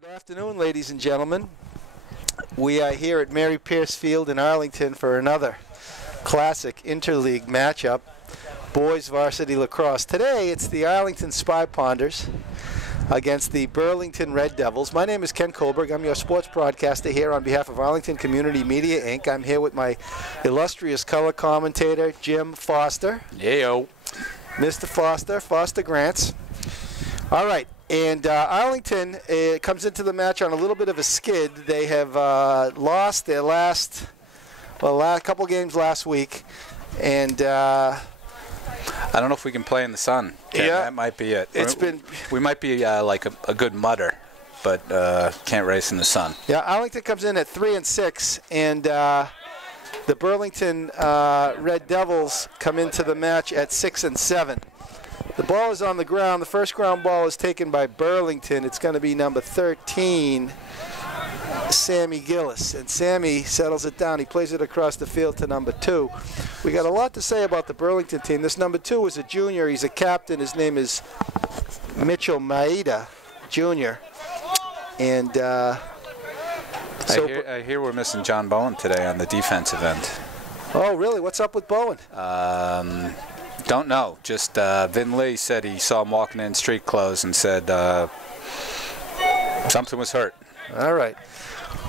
Good afternoon, ladies and gentlemen. We are here at Mary Pierce Field in Arlington for another classic interleague matchup, boys varsity lacrosse. Today, it's the Arlington Spy Ponders against the Burlington Red Devils. My name is Ken Kohlberg. I'm your sports broadcaster here on behalf of Arlington Community Media, Inc. I'm here with my illustrious color commentator, Jim Foster. Yayo. Mr. Foster Grants. All right. And Arlington comes into the match on a little bit of a skid. They have lost their last couple games last week, and I don't know if we can play in the sun. Ken. Yeah, that might be it. We might be like a good mutter, but can't race in the sun. Yeah, Arlington comes in at 3-6, and the Burlington Red Devils come into the match at 6-7. The ball is on the ground. The first ground ball is taken by Burlington. It's going to be number 13, Sammy Gillis. And Sammy settles it down. He plays it across the field to number 2. We got a lot to say about the Burlington team. This number 2 is a junior. He's a captain. His name is Mitchell Maeda, Jr. And I hear we're missing John Bowen today on the defensive end. Oh, really? What's up with Bowen? Don't know. Just Vin Lee said he saw him walking in street clothes and said something was hurt. All right.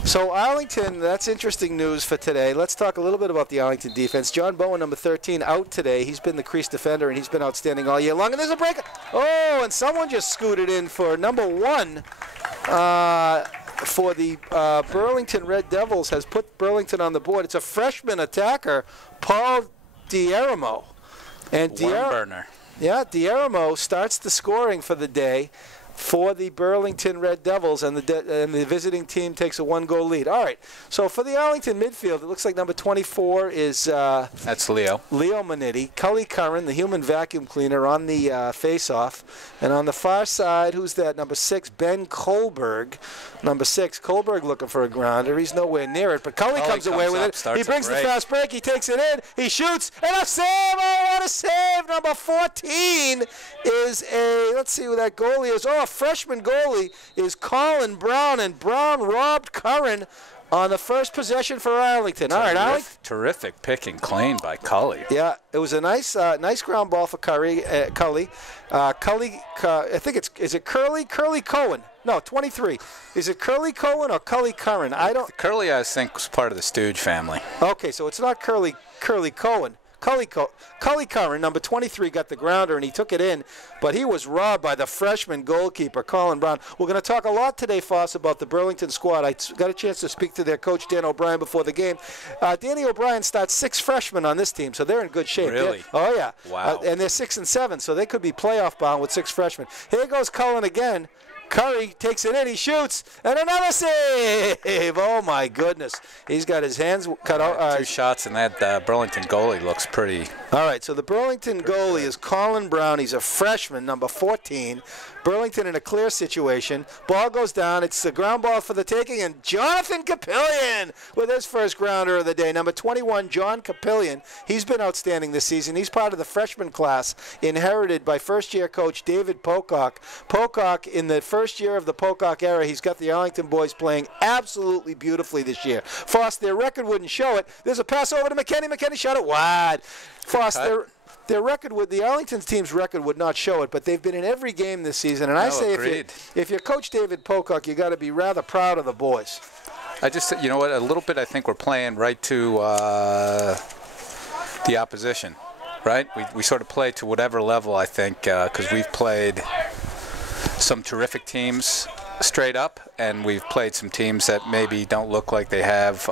So Arlington, that's interesting news for today. Let's talk a little bit about the Arlington defense. John Bowen, number 13, out today. He's been the crease defender, and he's been outstanding all year long. And there's a break. Oh, and someone just scooted in for number 1 for the Burlington Red Devils, has put Burlington on the board. It's a freshman attacker, Paul D'Aramo. And D'Aramo starts the scoring for the day for the Burlington Red Devils, and the visiting team takes a 1-goal lead. All right, so for the Arlington midfield, it looks like number 24 is that's Leo Manetti. Cully Curran, the human vacuum cleaner, on the face-off. And on the far side, who's that? Number 6, Ben Kohlberg. Number 6, Kohlberg looking for a grounder. He's nowhere near it, but Cully comes away with it. He brings the fast break. He takes it in. He shoots, and a save! Oh, what a save! Number 14 is let's see who that goalie is. Oh, a freshman goalie is Colin Brown, and Brown robbed Curran on the first possession for Arlington. All right, Arlington. Terrific pick and clean by Cully. Yeah, it was a nice ground ball for Cully. I think is it Curly Cohen? No, 23. Is it Curly Cohen or Cully Curran? Curly, I think, was part of the Stooge family. Okay, so it's not Curly Cohen. Cully Curran, number 23, got the grounder, and he took it in, but he was robbed by the freshman goalkeeper, Colin Brown. We're going to talk a lot today, Foss, about the Burlington squad. I got a chance to speak to their coach, Dan O'Brien, before the game. Danny O'Brien starts 6 freshmen on this team, so they're in good shape. Really? Oh, yeah. Wow. And they're 6-7, so they could be playoff bound with 6 freshmen. Here goes Cullen again. Curry takes it in, he shoots, and another save! Oh, my goodness. He's got his hands cut out. 2 shots, and that Burlington goalie looks pretty... All right, so the Burlington goalie is Colin Brown. He's a freshman, number 14. Burlington in a clear situation. Ball goes down. It's the ground ball for the taking, and Jonathan Capillion with his first grounder of the day. Number 21, John Capillion. He's been outstanding this season. He's part of the freshman class inherited by first-year coach David Pocock. Pocock, in the first year of the Pocock era, he's got the Arlington boys playing absolutely beautifully this year. Foss, their record wouldn't show it. There's a pass over to McKinney. McKinney shot it wide. Foss, their record the Arlington team's record would not show it, but they've been in every game this season. And I say if you're Coach David Pocock, you got to be rather proud of the boys. You know what, a little bit I think we're playing right to the opposition, right? We sort of play to whatever level, I think, because we've played some terrific teams straight up, and we've played some teams that maybe don't look like they have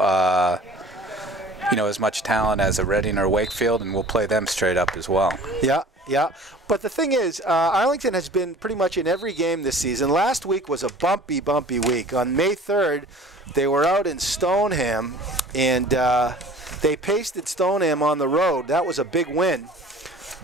as much talent as a Reading or Wakefield, and we'll play them straight up as well. Yeah. But the thing is, Arlington has been pretty much in every game this season. Last week was a bumpy week. On May 3rd, they were out in Stoneham, and they pasted Stoneham on the road. That was a big win.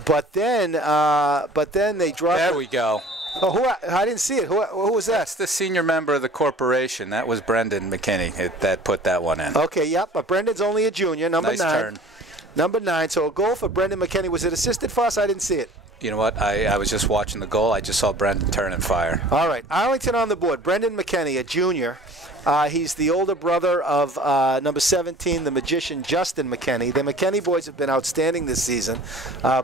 But then they dropped. There we go. Oh, I didn't see it. Who was that? That's the senior member of the corporation. That was Brendan McKinney that put that one in. Okay, yep. But Brendan's only a junior, number 9. Nice turn. Number 9. So a goal for Brendan McKinney. Was it assisted, Foss? I didn't see it. You know what? I was just watching the goal. I just saw Brendan turn and fire. All right, Arlington on the board. Brendan McKinney, a junior. He's the older brother of number 17, the magician Justin McKinney. The McKinney boys have been outstanding this season,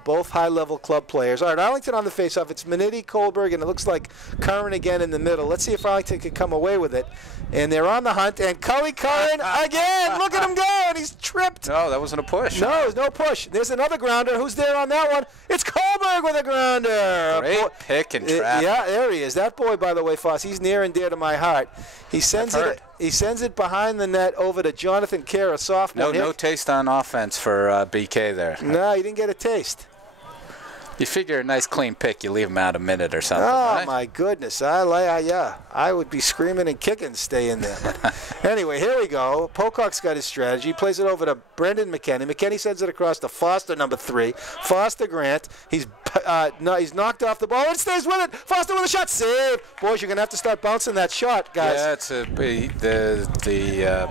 both high-level club players. All right, Arlington on the face-off. It's Minetti, Kohlberg, and it looks like Curran again in the middle. Let's see if Arlington can come away with it. And they're on the hunt, and Cully Curran again. Look at him go, and he's tripped. No, that wasn't a push. No, there's no push. There's another grounder. Who's there on that one? It's Kohlberg with a grounder. Great pick and trap. Yeah, there he is. That boy, by the way, Foss, he's near and dear to my heart. He sends it behind the net over to Jonathan Kerr, a sophomore. No taste on offense for BK there. No, he didn't get a taste. You figure a nice clean pick, you leave him out a minute or something. Oh, right? my goodness. I would be screaming and kicking to stay in there. Anyway, here we go. Pocock's got his strategy. He plays it over to Brendan McKinney. McKinney sends it across to Foster, number 3. Foster Grant. He's knocked off the ball and stays with it. Foster with a shot. Save. Boys, you're going to have to start bouncing that shot, guys. Yeah, it's the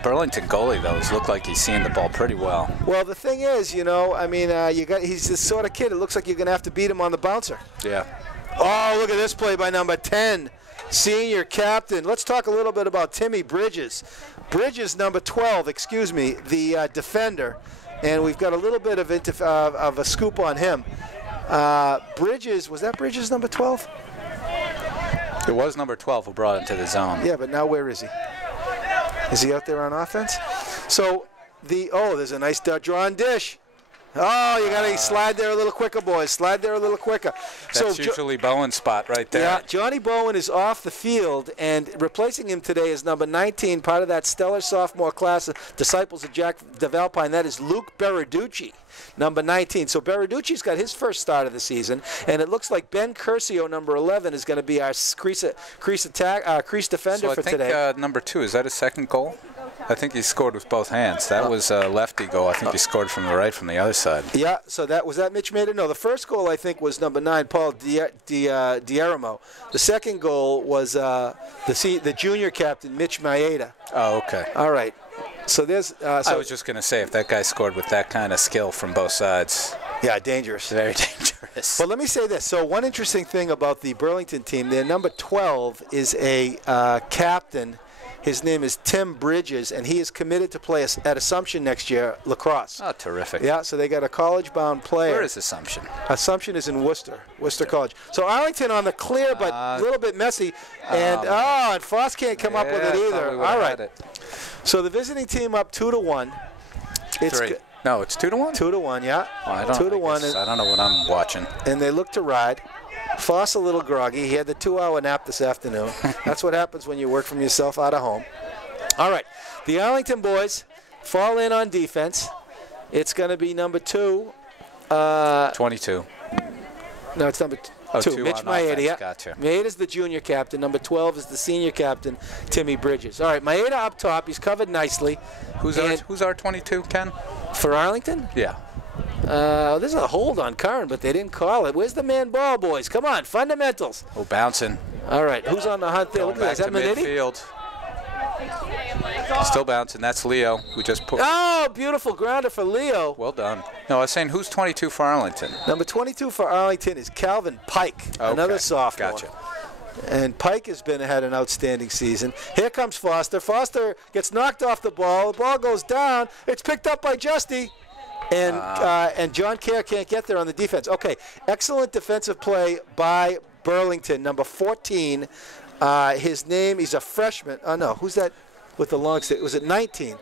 Burlington goalie, though, looked like he's seeing the ball pretty well. Well, the thing is, he's this sort of kid. It looks like you're going to have to beat him on the bouncer. Yeah. Oh, look at this play by number 10, senior captain. Let's talk a little bit about Timmy Bridges. Bridges, number 12, the defender. And we've got a little bit of a scoop on him. Bridges, was that Bridges number 12? It was number 12 who brought him to the zone. Yeah, but now where is he? Is he out there on offense? So, there's a nice drawn dish. Oh, you got to slide there a little quicker, boys. Slide there a little quicker. That's usually Bowen's spot right there. Yeah, Johnny Bowen is off the field, and replacing him today is number 19, part of that stellar sophomore class of disciples of Jack DeValpine. That is Luke Berarducci, number 19. So Berarducci's got his first start of the season, and it looks like Ben Curcio, number 11, is going to be our crease defender for today. So I think number 2, is that his second goal? I think he scored with both hands. That was a lefty goal. I think he scored from the right, from the other side. Yeah, so was that Mitch Maeda? No, the first goal, I think, was number 9, Paul Diaramo. The second goal was the junior captain, Mitch Maeda. Oh, okay. All right. So there's... I was just going to say, if that guy scored with that kind of skill from both sides... Yeah, dangerous. Very dangerous. Well, let me say this. So one interesting thing about the Burlington team, their number 12 is a captain. His name is Tim Bridges, and he is committed to play at Assumption next year, Lacrosse. Oh, terrific. Yeah, so they got a college-bound player. Where is Assumption? Assumption is in Worcester College. So Arlington on the clear, but a little bit messy. And Foss can't come up with it either. All right. So the visiting team up 2-1. It's 3. No, it's 2-1? 2-1, yeah. Oh, I don't 2-1. I don't know what I'm watching. And they look to ride. Foss a little groggy. He had the 2-hour nap this afternoon. That's what happens when you work from yourself out of home. All right. The Arlington boys fall in on defense. It's going to be number 2. 22. No, it's number 2. Oh, 2 Mitch Maeda. Yeah. Gotcha. Maeda's the junior captain. Number 12 is the senior captain, Timmy Bridges. All right, Maeda up top. He's covered nicely. Who's our 22, Ken? For Arlington? Yeah. There's a hold on Curran, but they didn't call it. Where's the man ball, boys? Come on, fundamentals. Oh, bouncing. All right, who's on the hunt there? Look at that. Is that Minetti? Midfield. Still bouncing. That's Leo, who just put. Oh, beautiful grounder for Leo. Well done. No, I was saying, who's 22 for Arlington? Number 22 for Arlington is Calvin Pike, another sophomore. Gotcha. And Pike had an outstanding season. Here comes Foster. Foster gets knocked off the ball. The ball goes down. It's picked up by Justy. And John Kerr can't get there on the defense. Okay, excellent defensive play by Burlington, number 14. His name, he's a freshman. Oh, no, who's that with the long stick? Was it 19?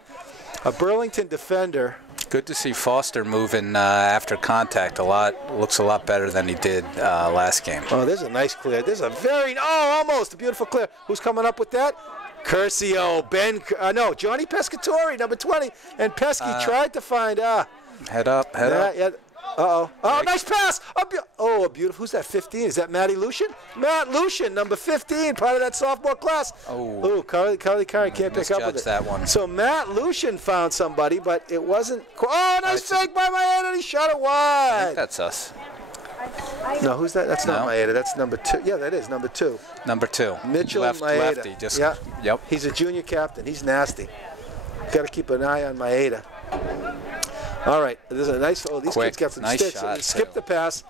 A Burlington defender. Good to see Foster moving after contact looks a lot better than he did last game. Oh, there's a nice clear. There's a almost a beautiful clear. Who's coming up with that? Curcio, Johnny Pescatori, number 20. And Pesky tried to find... Head up. Yeah. Uh-oh. Oh, nice pass. A beautiful. Who's that, 15? Is that Matty Lucian? Matt Lucian, number 15, part of that sophomore class. Oh, Carly can't pick up with it. That one. So Matt Lucian found somebody, but it wasn't. Oh, nice fake by Maeda, and he shot it wide. I think that's us. No, who's that? That's not Maeda. That's number 2. Yeah, that is number 2. Number 2. Mitchell Maeda. Lefty. Yeah. Yep. He's a junior captain. He's nasty. Got to keep an eye on Maeda. All right, there's a nice. Oh, these kids got some sticks. Shot, Skip the pass.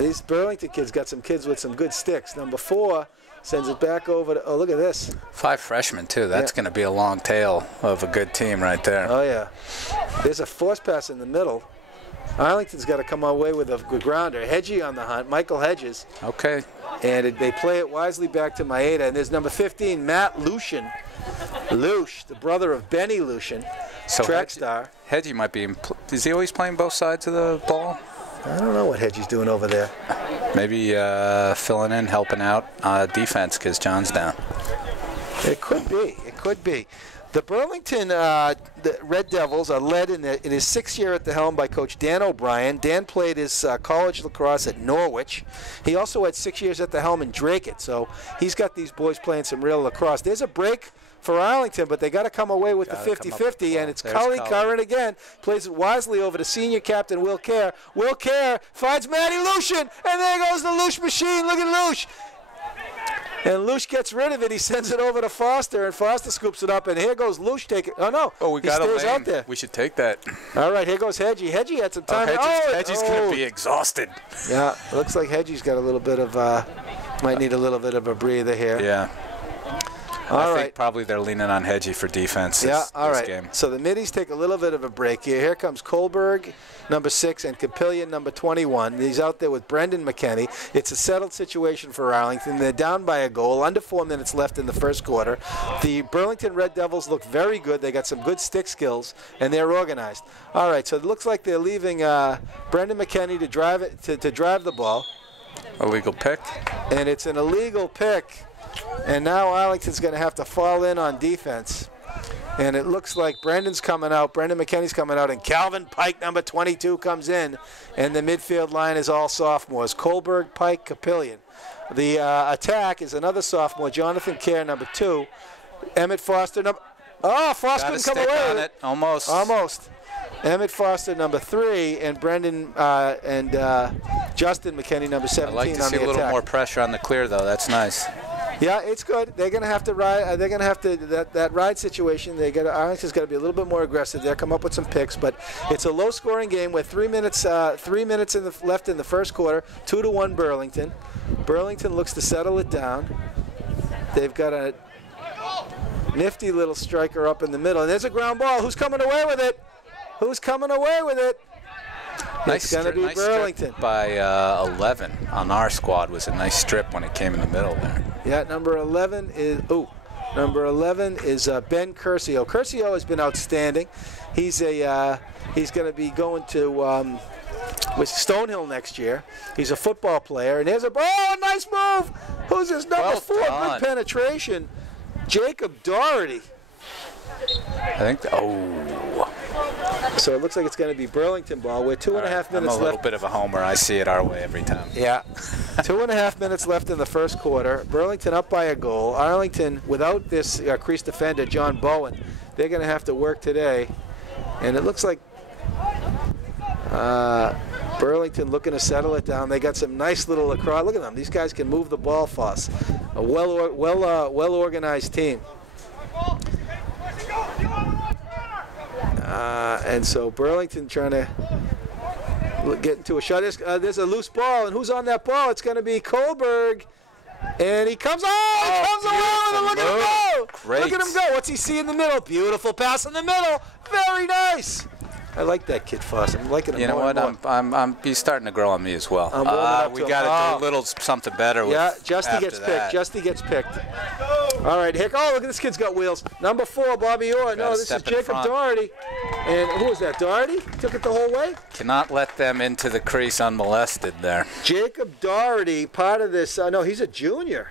These Burlington kids got some kids with some good sticks. Number 4 sends it back over to, oh, look at this. 5 freshmen, too. That's going to be a long tail of a good team right there. Oh, yeah. There's a force pass in the middle. Arlington's got to come away with a good grounder. Hedgie on the hunt, Michael Hedges. Okay. And they play it wisely back to Maeda. And there's number 15, Matt Lucian. Lush, the brother of Benny Lucian, track star. Hedgie might be, is he always playing both sides of the ball? I don't know what Hedgie's doing over there. Maybe filling in, helping out defense because John's down. It could be. It could be. The Burlington the Red Devils are led in his 6th year at the helm by Coach Dan O'Brien. Dan played his college lacrosse at Norwich. He also had 6 years at the helm in Drake, so he's got these boys playing some real lacrosse. There's a break for Arlington, but they got to come away with the 50-50, and it's Cully Curran again. Plays it wisely over to senior captain Will Kerr. Will Kerr finds Matty Lucian, and there goes the Lush machine. Look at Lush. And Lush gets rid of it. He sends it over to Foster, and Foster scoops it up. And here goes Lush taking. Oh no! Oh, we got he stays out there. We should take that. All right, here goes Hedgie. Hedgie had some time. Hedgie's going to be exhausted. Yeah, it looks like Hedgie's got a little bit of. Might need a little bit of a breather here. Yeah. I think probably they're leaning on Hedgie for defense this game. So the middies take a little bit of a break here. Here comes Kohlberg, number 6, and Capillion, number 21. He's out there with Brendan McKenney. It's a settled situation for Arlington. They're down by a goal, under 4 minutes left in the first quarter. The Burlington Red Devils look very good. They got some good stick skills, and they're organized. All right, so it looks like they're leaving Brendan McKenney to drive it to drive the ball. Illegal pick. And it's an illegal pick. And now Arlington's going to have to fall in on defense. And it looks like Brendan's coming out. Brendan McKenney's coming out. And Calvin Pike, number 22, comes in. And the midfield line is all sophomores. Kohlberg, Pike, Capillion. The attack is another sophomore, Jonathan Kerr, number 2. Emmett Foster, number... Oh, Foster couldn't come away with it. Almost. Almost. Emmett Foster, number 3, and Brendan and Justin McKenney, number 17 on the attack. I'd like to see a little more pressure on the clear, though. That's nice. Yeah, it's good. They're going to have to ride. They're going to have to that ride situation. Arlington's got to be a little bit more aggressive. They'll come up with some picks, but it's a low-scoring game with 3 minutes left in the first quarter. 2-1 Burlington. Burlington looks to settle it down. They've got a nifty little striker up in the middle, and there's a ground ball. Who's coming away with it? Who's coming away with it? It's going to be Burlington. By 11 on our squad was a nice strip when it came in the middle there. Yeah, number 11 is Ben Curcio. Curcio has been outstanding. He's going to be going to with Stonehill next year. He's a football player, and there's a nice move. Who's this number 4? Good penetration. Jacob Doherty. I think. So it looks like it's going to be Burlington ball. We're 2.5 minutes left. I'm a little bit of a homer. I see it our way every time. Yeah. 2.5 minutes left in the first quarter. Burlington up by a goal. Arlington, without this crease defender, John Bowen, they're going to have to work today. And it looks like Burlington looking to settle it down. They got some nice little lacrosse. Look at them. These guys can move the ball for us. A well-organized team. And so Burlington trying to get into a shot. There's a loose ball, and who's on that ball? It's going to be Kohlberg. And he comes away with it. Look at him go. Great. Look at him go. What's he see in the middle? Beautiful pass in the middle. Very nice. I like that kid, Foss. I'm liking him more and more. He's starting to grow on me as well. We got to do a little something better with Justy gets picked. Justy gets picked. All right, Hick. Oh, look at this kid's got wheels. Number 4, Bobby Orr. No, this is Jacob Doherty. And who was that, Doherty? Took it the whole way? Cannot let them into the crease unmolested there. Jacob Doherty, part of this. No, he's a junior.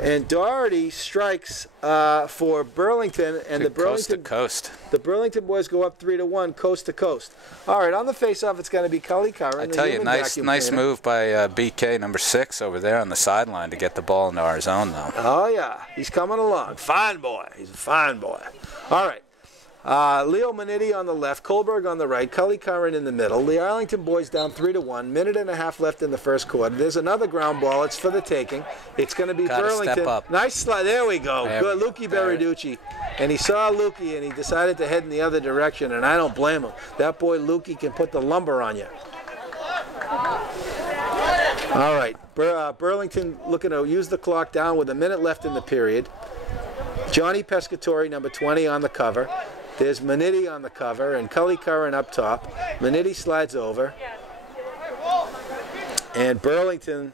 And Doherty strikes for Burlington, and the Burlington coast to coast. The Burlington boys go up 3-1, coast to coast. All right, on the face-off, it's going to be Cully Curran. I tell you, nice move by BK number 6 over there on the sideline to get the ball into our zone, though. Oh yeah, he's coming along. Fine boy. He's a fine boy. All right. Leo Manitti on the left, Kohlberg on the right, Cully Curran in the middle. The Arlington boys down 3-1. Minute and a half left in the first quarter. There's another ground ball. It's for the taking. It's going to be Burlington. Step up. Nice slide. There we go. Good. Lukey Beriducci. And he saw Lukey, and he decided to head in the other direction, and I don't blame him. That boy Lukey can put the lumber on you. All right, Burlington looking to use the clock down with a minute left in the period. Johnny Pescatori, number 20, on the cover. There's Manetti on the cover, and Cully Curran up top. Manetti slides over. And Burlington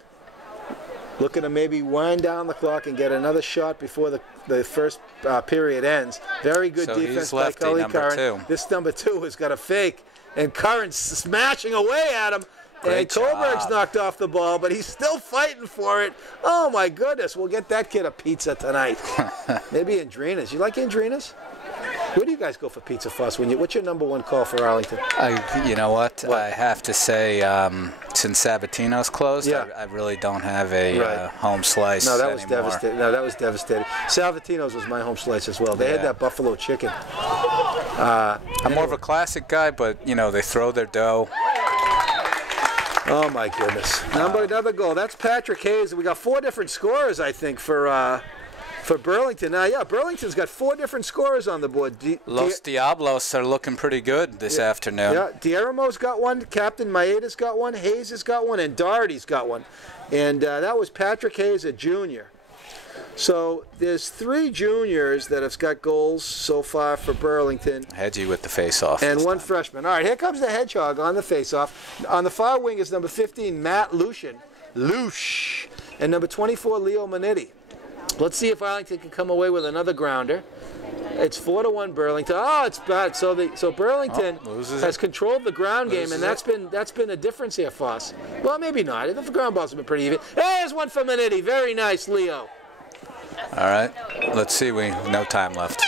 looking to maybe wind down the clock and get another shot before the first period ends. Very good defense by Cully Curran. This number 2 has got a fake, and Curran's smashing away at him. And Kohlberg's knocked off the ball, but he's still fighting for it. Oh, my goodness. We'll get that kid a pizza tonight. Maybe Andrina's. You like Andrina's? Where do you guys go for pizza, Foss? What's your number 1 call for Arlington? You know what? I have to say, since Sabatino's closed, I really don't have a home slice No, that was anymore. devastating. No, that was devastating. Sabatino's was my home slice as well. They had that buffalo chicken. I'm more of a classic guy, but, you know, they throw their dough. Oh, my goodness. Another goal. That's Patrick Hayes. We got 4 different scorers, I think, for Burlington. Now, yeah, Burlington's got 4 different scorers on the board. Los Diablos are looking pretty good this afternoon. Yeah, Diaramo's got one, Captain Maeda's got one, Hayes has got one, and Doherty's got one. And that was Patrick Hayes, a junior. So there's 3 juniors that have got goals so far for Burlington. Hedgie with the face-off. And 1 freshman. All right, here comes the Hedgehog on the face-off. On the far wing is number 15, Matt Lucian. And number 24, Leo Manetti. Let's see if Arlington can come away with another grounder. It's 4-1 Burlington. Oh, it's bad. So Burlington has controlled the ground game, and that's been a difference here, Foss. Well, maybe not. The ground balls have been pretty even. There's one for Manetti. Very nice, Leo. All right, let's see. No time left.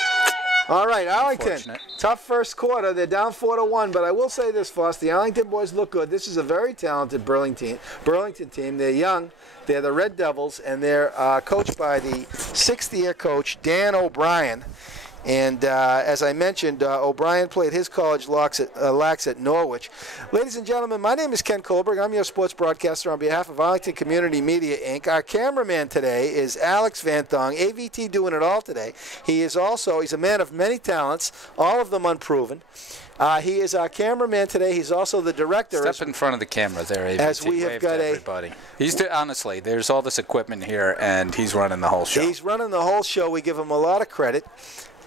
All right, Arlington. Tough first quarter. They're down 4-1, but I will say this, Foss. The Arlington boys look good. This is a very talented Burlington team. They're young. They're the Red Devils, and they're coached by the 6th-year coach, Dan O'Brien. And as I mentioned, O'Brien played his college lax at Norwich. Ladies and gentlemen, my name is Ken Kohlberg. I'm your sports broadcaster on behalf of Arlington Community Media, Inc. Our cameraman today is Alex Van Thong, AVT doing it all today. He's a man of many talents, all of them unproven. He is our cameraman today. He's also the director. Step in front of the camera there, AVT. As we have got everybody. Honestly, there's all this equipment here, and he's running the whole show. He's running the whole show. We give him a lot of credit.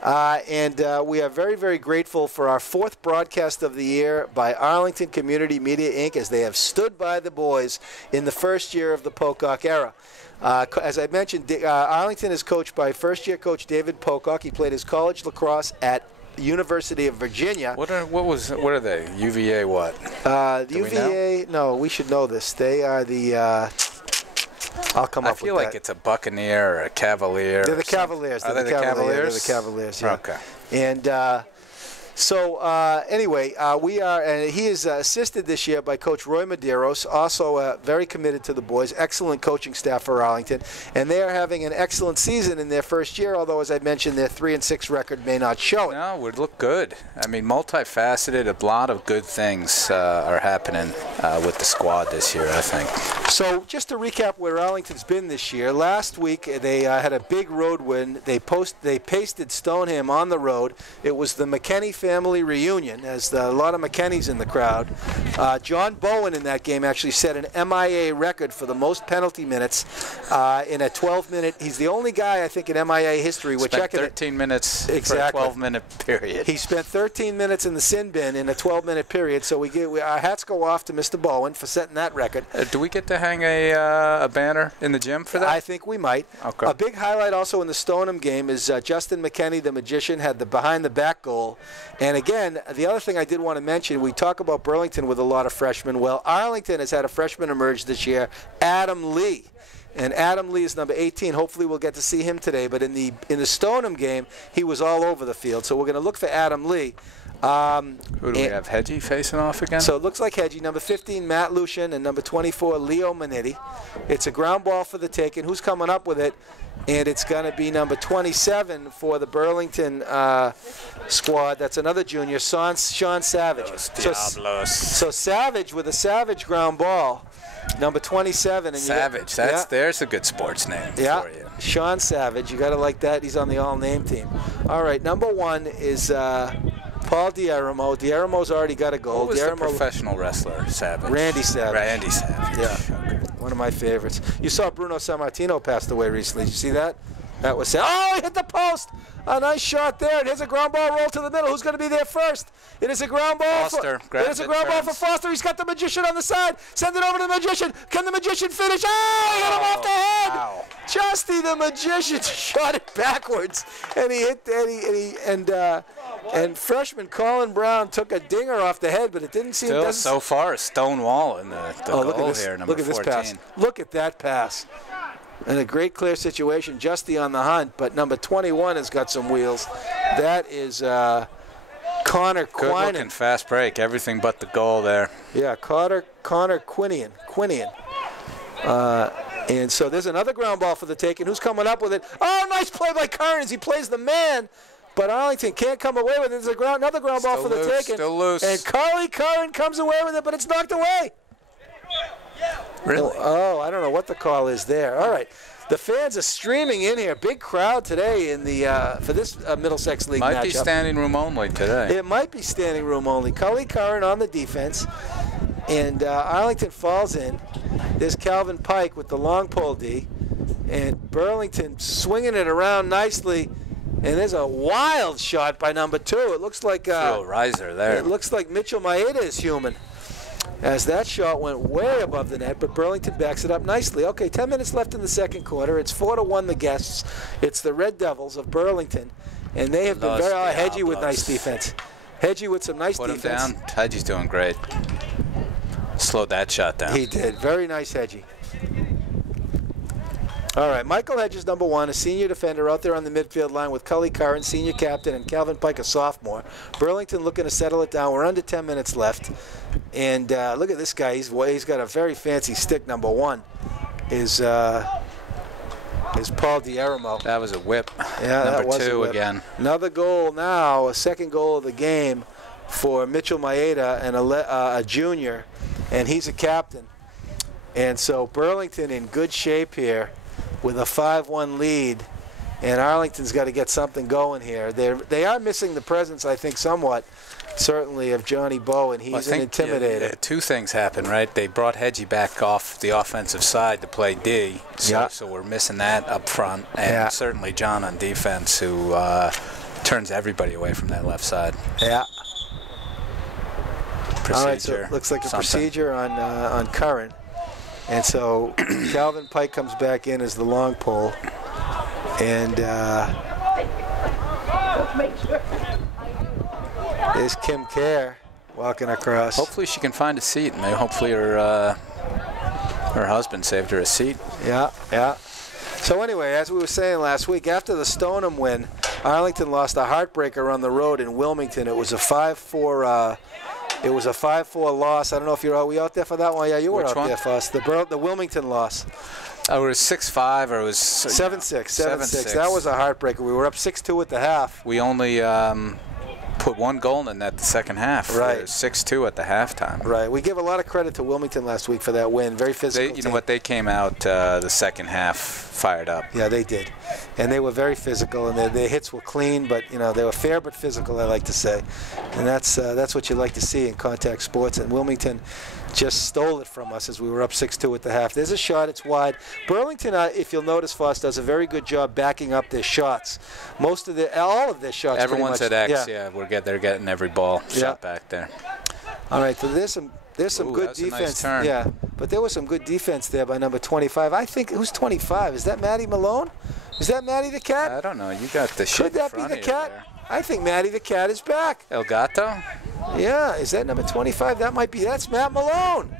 And we are very, very grateful for our 4th broadcast of the year by Arlington Community Media, Inc., as they have stood by the boys in the first year of the Pocock era. As I mentioned, Arlington is coached by first-year coach David Pocock. He played his college lacrosse at University of Virginia. What are they? UVA what? The UVA, no, we should know this. They are the... I'll come up with that. I feel like it's a Buccaneer or a Cavalier. They're the Cavaliers. Are they the Cavaliers? They're the Cavaliers, yeah. Okay. And anyway, we are, and he is assisted this year by Coach Roy Medeiros, also very committed to the boys, excellent coaching staff for Arlington, and they are having an excellent season in their first year, although, as I mentioned, their 3-6 record may not show it. No, it would look good. I mean, multifaceted, a lot of good things are happening with the squad this year, I think. So just to recap where Arlington's been this year, last week they had a big road win. They pasted Stoneham on the road. It was the McKenney family reunion, as a lot of McKenneys in the crowd. John Bowen in that game actually set an MIA record for the most penalty minutes in a 12-minute. He's the only guy, I think, in MIA history. Spent 13 minutes exactly. for a 12-minute period. He spent 13 minutes in the sin bin in a 12-minute period, so our hats go off to Mr. Bowen for setting that record. Do we get to hang a banner in the gym for that? I think we might. Okay. A big highlight also in the Stoneham game is Justin McKenney, the magician, had the behind-the-back goal. And again, the other thing I did want to mention, we talk about Burlington with a lot of freshmen. Well, Arlington has had a freshman emerge this year, Adam Lee. And Adam Lee is number 18. Hopefully we'll get to see him today. But in the Stoneham game, he was all over the field. So we're going to look for Adam Lee. Who do we have? Hedgie facing off again? So it looks like Hedgie. Number 15, Matt Lucian, and number 24, Leo Manetti. It's a ground ball for the taking. Who's coming up with it? And it's going to be number 27 for the Burlington squad. That's another junior, Sean Savage. So Savage with a Savage ground ball. Number 27. And Savage. There's a good sports name for you. Sean Savage. You got to like that. He's on the all-name team. All right, number 1 is Paul Diaramo. Diaramo's already got a goal. Who was the professional wrestler, Savage? Randy Savage. Randy Savage. Yeah. Okay. one of my favorites. You saw Bruno Sammartino passed away recently. Did you see that? That was oh, he hit the post. A nice shot there. And here's a ground ball roll to the middle. Who's going to be there first? It is a ground ball. Foster. It is a ground ball for Foster. He's got the magician on the side. Send it over to the magician. Can the magician finish? Oh, he hit him off the head. Wow. Justy the magician shot it backwards, and he hit and freshman Colin Brown took a dinger off the head, but it didn't seem. Still, so far, a stone wall in the goal look at this, here, number look at 14. this pass. Look at that pass. And a great clear situation. Justy on the hunt, but number 21 has got some wheels. That is Connor Good Quinan. looking fast break. Everything but the goal there. Yeah, Connor Quinian. And so there's another ground ball for the taking. Who's coming up with it? Oh, nice play by Kearns. He plays the man, but Arlington can't come away with it. There's another ground ball for the taking. Still loose. And Carly Curran comes away with it, but it's knocked away. Really? Oh, I don't know what the call is there. All right. The fans are streaming in here. Big crowd today in the for this Middlesex League matchup. Might be standing room only today. It might be standing room only. Cully Curran on the defense, and Arlington falls in. There's Calvin Pike with the long pole D, and Burlington swinging it around nicely. And there's a wild shot by number 2. It looks like Real riser there. It looks like Mitchell Maeda is human, as that shot went way above the net, but Burlington backs it up nicely. Okay, 10 minutes left in the second quarter. It's 4-1 the guests. It's the Red Devils of Burlington, and they have been very Hedgie with nice defense. Hedgie with some nice defense. Put him down. Hedgie's doing great. Slowed that shot down. He did. Very nice, Hedgie. All right, Michael Hedges, number 1, a senior defender out there on the midfield line with Cully Curran, senior captain, and Calvin Pike, a sophomore. Burlington looking to settle it down. We're under 10 minutes left. And look at this guy. He's got a very fancy stick. Number 1 is Paul Diaramo. That was a whip. Yeah, number that was 2 a whip. again. Another goal now, a second goal of the game for Mitchell Maeda, and a junior, and he's a captain. And so Burlington in good shape here with a 5-1 lead, and Arlington's got to get something going here. They are missing the presence, I think, somewhat, certainly, of Johnny Bowe, and he's an intimidator. Yeah, 2 things happened, right? They brought Hedgie back off the offensive side to play D, so we're missing that up front, and certainly John on defense, who turns everybody away from that left side. Yeah. Procedure. All right, so it looks like a procedure on Curran. And so Calvin Pike comes back in as the long pole. And there's Kim Kerr walking across. Hopefully she can find a seat. Maybe hopefully her husband saved her a seat. Yeah. So anyway, as we were saying last week, after the Stoneham win, Arlington lost a heartbreaker on the road in Wilmington. It was a 5-4 loss. I don't know if were we out there for that one? Yeah, you were out there for us. The Wilmington loss. Oh, it was 6-5 or it was 7-6. 7-6. That was a heartbreaker. We were up 6-2 at the half. We only put 1 goal in the net the second half. Right. It was 6-2 at the halftime. Right. We give a lot of credit to Wilmington last week for that win. Very physical. You know what? They came out the second half fired up. Yeah, they did. And they were very physical, and their hits were clean, but they were fair but physical, I like to say. And that's what you like to see in contact sports. And Wilmington just stole it from us as we were up 6-2 at the half. There's a shot. It's wide. Burlington, if you'll notice, Foss, does a very good job backing up their shots. All of their shots. Everyone's at X. Yeah, they're getting every ball shot back there. All right, so there's some good defense. A nice turn. Yeah, but there was some good defense there by number 25. I think who's 25? Is that Maddie Malone? Is that Maddie the Cat? I don't know. You got the shit. Could that be the Cat? There. I think Maddie the Cat is back. El Gato? Yeah, is that number 25? That's Matt Malone.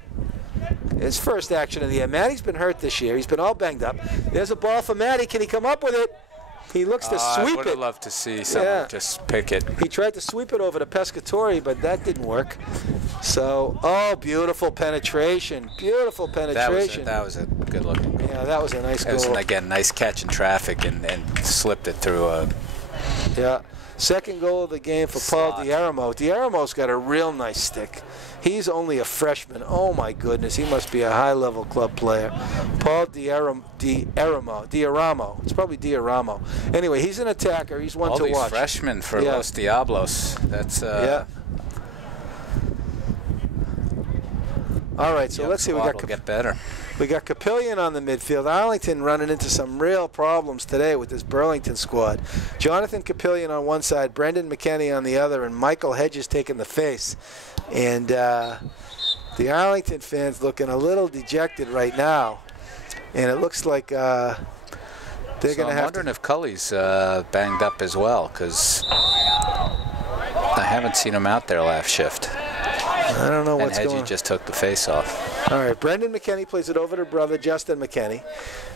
His first action of the year. Maddie's been hurt this year. He's been all banged up. There's a ball for Maddie. Can he come up with it? He looks to sweep it. I would have loved to see someone just pick it. He tried to sweep it over to Pescatori, but that didn't work. So, beautiful penetration. Beautiful penetration. That was a good looking goal. Yeah, that was a nice goal. It was, again, nice catch in traffic and slipped it through a... Yeah. Second goal of the game for Paul Diaramo. Diaramo's got a real nice stick. He's only a freshman. Oh, my goodness. He must be a high-level club player. Paul Diaramo. It's probably Diaramo. Anyway, he's an attacker. He's one to watch. All these freshmen for Los Diablos. That's... Yeah. All right, so let's see. We got get better. We got Capillion on the midfield. Arlington running into some real problems today with this Burlington squad. Jonathan Capillion on one side, Brendan McKenney on the other, and Michael Hedges taking the face. And the Arlington fans looking a little dejected right now. And it looks like they're going to have to... I'm wondering if Cully's banged up as well, because I haven't seen him out there last shift. I don't know what's going on. And Hedgie just took the face off. All right, Brendan McKenney plays it over to brother Justin McKenney.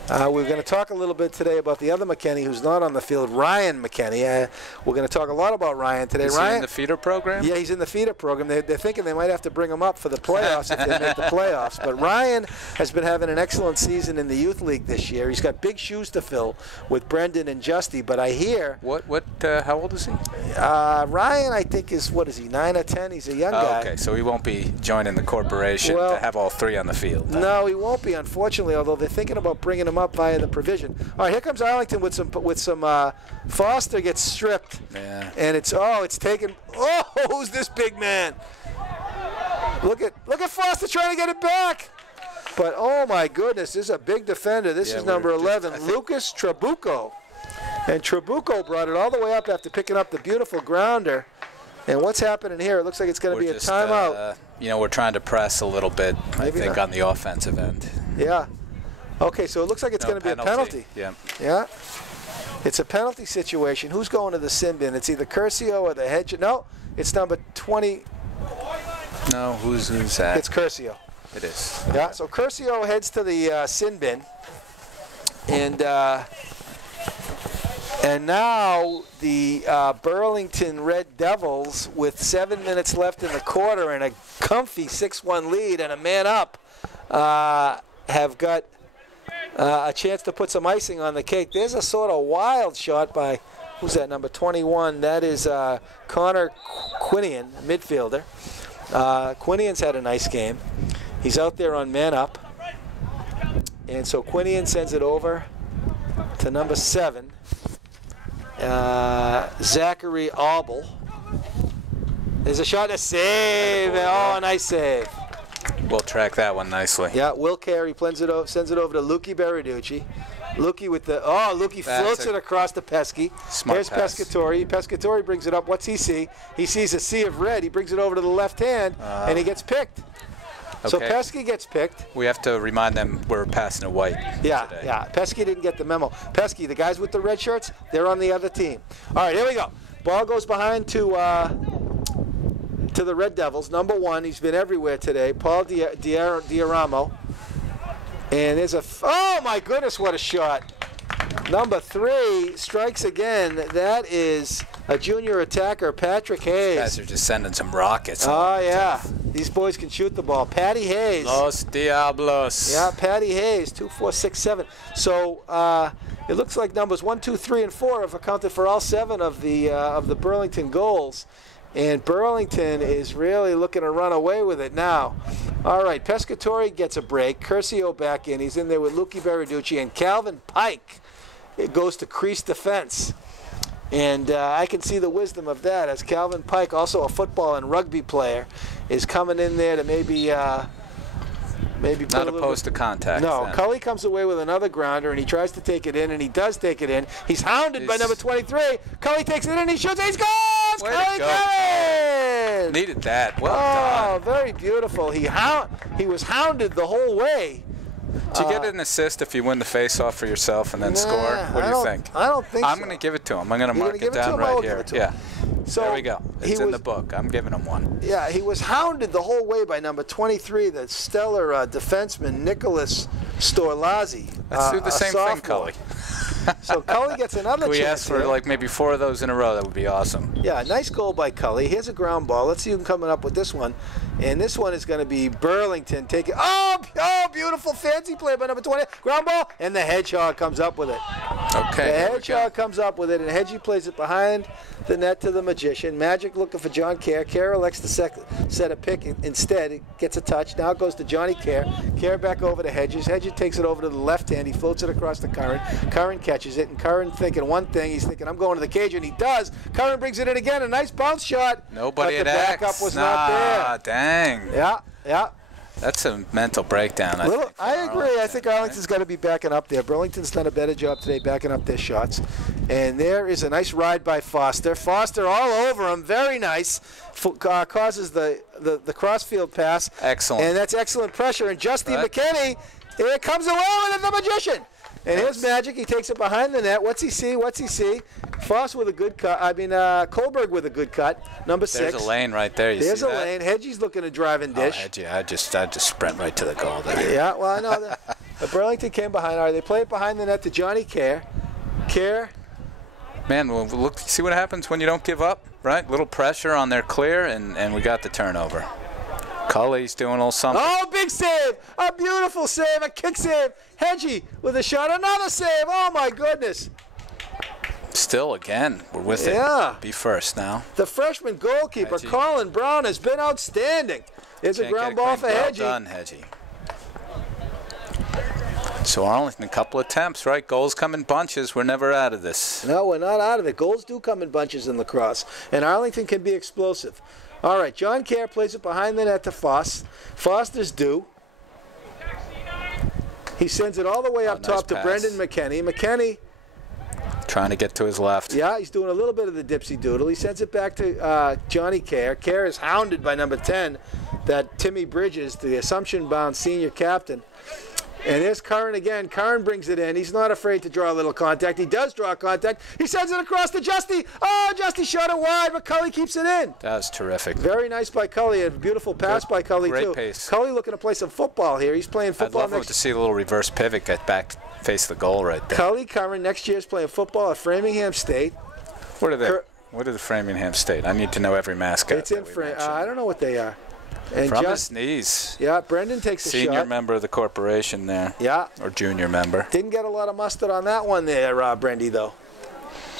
We're going to talk a little bit today about the other McKenney who's not on the field, Ryan McKenney. We're going to talk a lot about Ryan today. Is Ryan, he in the feeder program? Yeah, he's in the feeder program. They're thinking they might have to bring him up for the playoffs if they make the playoffs. But Ryan has been having an excellent season in the youth league this year. He's got big shoes to fill with Brendan and Justy. But I hear... How old is he? Ryan, I think, is, 9 or 10? He's a young guy. Okay, so he won't be joining the corporation to have all three on the field. No, he won't be, unfortunately, although they're thinking about bringing him up via the provision. All right, here comes Arlington with some Foster gets stripped. Yeah. And it's taken. Oh, who's this big man? Look at Foster trying to get it back. But oh my goodness, this is a big defender. This is number 11, Lucas Trabuco. And Trabuco brought it all the way up after picking up the beautiful grounder. And what's happening here? It looks like it's going to be a timeout. We're trying to press a little bit, I think, on the offensive end. Yeah. Okay, so it looks like it's going to be a penalty. Yeah. Yeah. It's a penalty situation. Who's going to the sin bin? It's either Curcio or the Hedge. No, it's number 20. No, who's that? It's Curcio. It is. Yeah, so Curcio heads to the sin bin. And now the Burlington Red Devils, with 7 minutes left in the quarter and a comfy 6-1 lead and a man up, have got a chance to put some icing on the cake. There's a sort of wild shot by, who's that, number 21? That is Connor Quinian, midfielder. Quinian's had a nice game. He's out there on man up. And so Quinian sends it over to number 7. Zachary Auble. There's a shot to save. Oh, nice save. We'll track that one nicely. Yeah, Will Carey sends it over to Luki Beriducci. Luki with the Luki floats it across to Pesky. There's Pescatori. Pescatori brings it up. What's he see? He sees a sea of red. He brings it over to the left hand, and he gets picked. Okay. So Pesky gets picked. We have to remind them we're passing a white. Yeah, today. yeah. Pesky didn't get the memo. Pesky, the guys with the red shirts, they're on the other team. All right, here we go. Ball goes behind to the Red Devils. Number 1, he's been everywhere today. Paul Diaramo. And there's oh my goodness, what a shot. Number 3 strikes again. That is a junior attacker, Patrick Hayes. These guys are just sending some rockets. Oh, yeah. These boys can shoot the ball. Patty Hayes. Los Diablos. Yeah, Patty Hayes, 2, 4, 6, 7. So it looks like numbers 1, 2, 3, and 4 have accounted for all 7 of the Burlington goals. And Burlington is really looking to run away with it now. All right, Pescatori gets a break. Curcio back in. He's in there with Luki Beriducci. And Calvin Pike, it goes to crease defense. And I can see the wisdom of that, as Calvin Pike, also a football and rugby player, is coming in there to maybe put not opposed to contact. No, then. Cully comes away with another grounder, and he tries to take it in, and he does take it in. He's hounded by number 23. Cully takes it in, and he shoots, and he scores! Cully Cullen! Needed that. Well done. Oh, very beautiful. He was hounded the whole way. Do you get an assist if you win the face-off for yourself and then score? What do you think? I don't think so. I'm going to give it to him. I'm going to mark it down right here. Yeah. So there we go. It's in the book. I'm giving him one. Yeah, he was hounded the whole way by number 23, the stellar defenseman Nicholas Storlazzi. Let's do the same thing, Cully. So Cully gets another chance. We asked for like maybe 4 of those in a row. That would be awesome. Yeah, nice goal by Cully. Here's a ground ball. Let's see who's coming up with this one. And this one is going to be Burlington taking. Oh, beautiful fancy play by number 20. Ground ball, and the Hedgehog comes up with it. Okay. The Hedgehog comes up with it, and Hedgie plays it behind the net to the Magician. Magic looking for John Kerr. Kerr elects to set a pick instead. It gets a touch. Now it goes to Johnny Kerr. Kerr back over to Hedges. Hedges takes it over to the left hand. He floats it across to Curran. Curran catches it, and Curran thinking one thing. He's thinking, I'm going to the cage, and he does. Curran brings it in again. A nice bounce shot. Nobody but the at backup X. was not there. Dang. Yeah. That's a mental breakdown. I agree. I think Arlington's got to be backing up there. Burlington's done a better job today backing up their shots. And there is a nice ride by Foster. Foster all over him. Very nice. Causes the crossfield pass. Excellent. And that's excellent pressure. And Justin McKinney, here comes away with it, the magician. And here's magic. He takes it behind the net. What's he see? Foss with a good cut. Kohlberg with a good cut. Number 6. There's a lane right there. There's a lane. Hedgie's looking to drive and dish. Hedgie, I just sprint right to the goal there. Yeah, well, I know that. But Burlington came behind. All right, they play it behind the net to Johnny Kerr. Man, well, look, see what happens when you don't give up, right? Little pressure on their clear, and we got the turnover. Cully's doing a little something. Oh, big save! A beautiful save, a kick save. Hedgie with a shot, another save. Oh, my goodness. Still, again, we're with it. Yeah. Be first now. The freshman goalkeeper, Hedgie. Colin Brown, has been outstanding. There's a ground ball for Hedgie. Well done, Hedgie. So Arlington, a couple attempts, right? Goals come in bunches. We're never out of this. No, we're not out of it. Goals do come in bunches in lacrosse, and Arlington can be explosive. All right, John Kerr plays it behind the net to Foss. Foster's due. He sends it all the way up top to Brendan McKinney. McKinney trying to get to his left. Yeah, he's doing a little bit of the dipsy doodle. He sends it back to Johnny Kerr. Kerr is hounded by number 10, that Timmy Bridges, the Assumption-bound senior captain. And there's Curran again. Curran brings it in. He's not afraid to draw a little contact. He does draw contact. He sends it across to Justy. Oh, Justy shot it wide, but Cully keeps it in. That was terrific. Very nice by Cully. A beautiful pass by Cully, too. Great pace. Cully looking to play some football here. He's playing football I'd love to see a little reverse pivot, get back, face the goal right there. Cully Curran next year is playing football at Framingham State. What are they? What are the Framingham State? I need to know every mascot. It's in I don't know what they are. And from his knees. Yeah, Brendan takes a shot. Senior member of the corporation there. Yeah. Or junior member. Didn't get a lot of mustard on that one there, Brendy, though.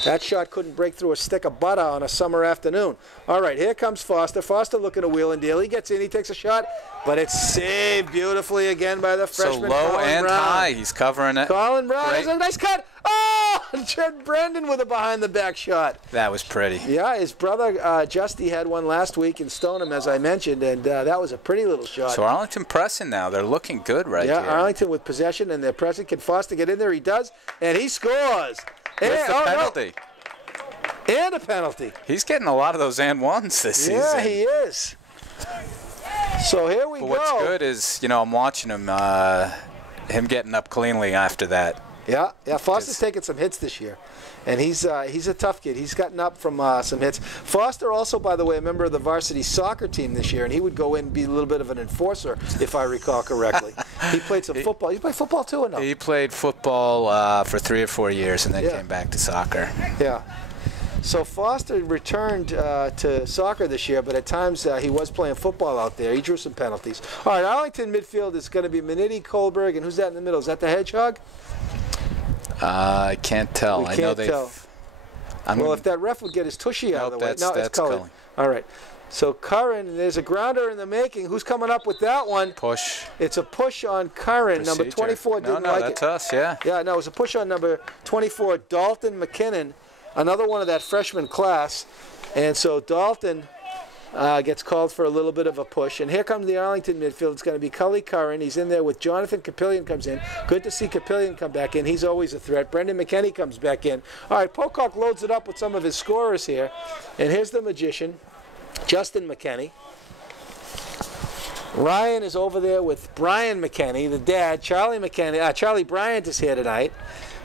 That shot couldn't break through a stick of butter on a summer afternoon. All right, here comes Foster. Foster looking to wheel and deal. He gets in, he takes a shot, but it's saved beautifully again by the freshman. So low Colin and Brown. High. He's covering it. Colin Brown has a nice cut. Oh, Brendan with a behind-the-back shot. That was pretty. Yeah, his brother Justy had one last week in Stoneham, as I mentioned, and that was a pretty little shot. So Arlington pressing now. They're looking good right here. Yeah, Arlington with possession, and they're pressing. Can Foster get in there? He does, and he scores. With the penalty. No. And a penalty. He's getting a lot of those and ones this season. Yeah, he is. So here we go. What's good is, I'm watching him getting up cleanly after that. Yeah. Foster's taken some hits this year, and he's a tough kid. He's gotten up from some hits. Foster also, by the way, a member of the varsity soccer team this year, and he would go in and be a little bit of an enforcer, if I recall correctly. He played some football. He played football too, or no? He played football for 3 or 4 years, and then came back to soccer. Yeah. So Foster returned to soccer this year, but at times he was playing football out there. He drew some penalties. All right, Arlington midfield is going to be Minetti, Kohlberg, and who's that in the middle? Is that the Hedgehog? I can't tell. I know tell. Well, if that ref would get his tushy out of the way. No, it's Cully. All right. So Curran, there's a grounder in the making. Who's coming up with that one? Push. It's a push on Curran. Number 24 didn't like it. No, that's us, yeah. Yeah, no, it was a push on number 24, Dalton McKinnon, another one of that freshman class. And so Dalton gets called for a little bit of a push. And here comes the Arlington midfield. It's going to be Cully Curran. He's in there with Jonathan Capillion comes in. Good to see Capillion come back in. He's always a threat. Brendan McKinney comes back in. All right, Pocock loads it up with some of his scorers here. And here's the magician, Justin McKinney. Ryan is over there with Brian McKinney, the dad. Charlie Bryant is here tonight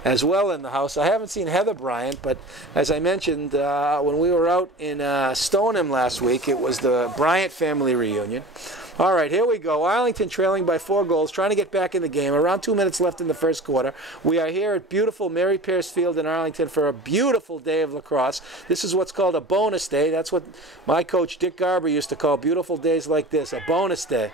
as well in the house. I haven't seen Heather Bryant, but as I mentioned, when we were out in Stoneham last week, it was the Bryant family reunion. All right, here we go. Arlington trailing by 4 goals, trying to get back in the game. Around 2 minutes left in the first quarter. We are here at beautiful Mary Pierce Field in Arlington for a beautiful day of lacrosse. This is what's called a bonus day. That's what my coach Dick Garber used to call beautiful days like this, a bonus day.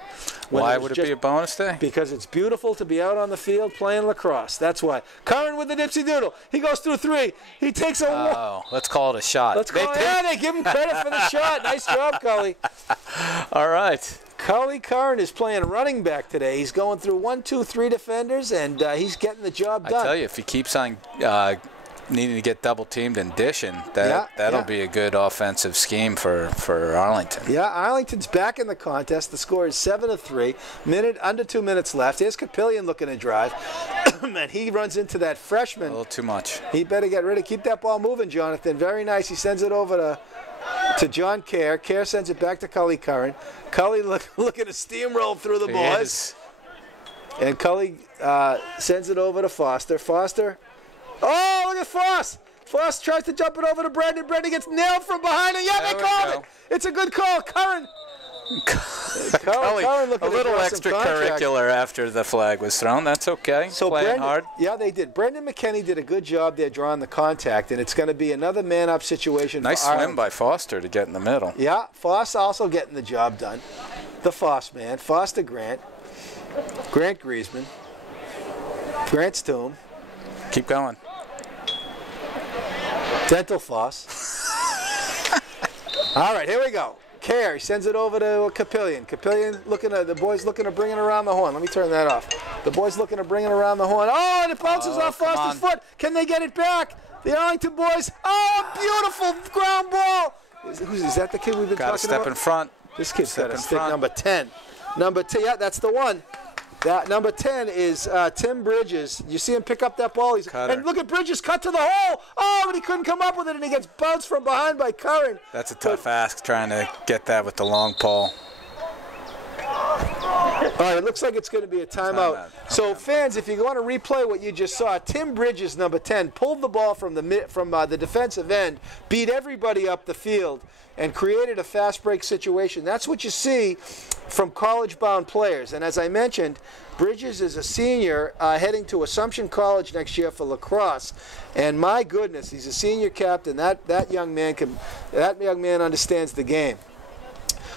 Why would it be a bonus day? Because it's beautiful to be out on the field playing lacrosse. That's why. Curran with the dipsy doodle. He goes through 3. He takes a one. Oh, let's call it a shot. Let's call it. Yeah, they give him credit for the shot. Nice job, Cully. All right. Cully Curran is playing running back today. He's going through 1, 2, 3 defenders, and he's getting the job done. I tell you, if he keeps on needing to get double teamed and dishing, that'll be a good offensive scheme for Arlington. Yeah, Arlington's back in the contest. The score is 7-3. Under 2 minutes left. Here's Capillion looking to drive, and he runs into that freshman. A little too much. He better get rid of. Keep that ball moving, Jonathan. Very nice. He sends it over to John Kerr. Kerr sends it back to Cully Curran. Cully looking to steamroll through the boys. And Cully sends it over to Foster. Foster. Oh, look at Foss. Foss tries to jump it over to Brendan. Brendan gets nailed from behind. And they called it. It's a good call. Curran. Curran looking a little extracurricular after the flag was thrown. That's okay. So playing hard. Yeah, they did. Brendan McKinney did a good job there drawing the contact, and it's going to be another man-up situation. Nice swim by Foster to get in the middle. Yeah, Foss also getting the job done. The Foss man. Foster Grant. Grant Griezmann. Grant's Tomb. Keep going. Dental Foss. All right, here we go. Kerr sends it over to Capillion. Capillion the boys looking to bring it around the horn. Let me turn that off. The boys looking to bring it around the horn. Oh, and it bounces off Foster's foot. Can they get it back? The Arlington boys. Oh, beautiful ground ball. Is that the kid we've been talking about? Got to step in front. This kid's got to stick number 10. Number 10, yeah, that's the one. That number 10 is Tim Bridges. You see him pick up that ball. And look at Bridges cut to the hole. Oh, but he couldn't come up with it, and he gets bounced from behind by Curran. That's a tough ask trying to get that with the long pole. All right, it looks like it's going to be a timeout. Okay. So, fans, if you want to replay what you just saw, Tim Bridges, number 10, pulled the ball from the defensive end, beat everybody up the field, and created a fast break situation. That's what you see from college-bound players. And as I mentioned, Bridges is a senior heading to Assumption College next year for lacrosse. And my goodness, he's a senior captain. That young man understands the game.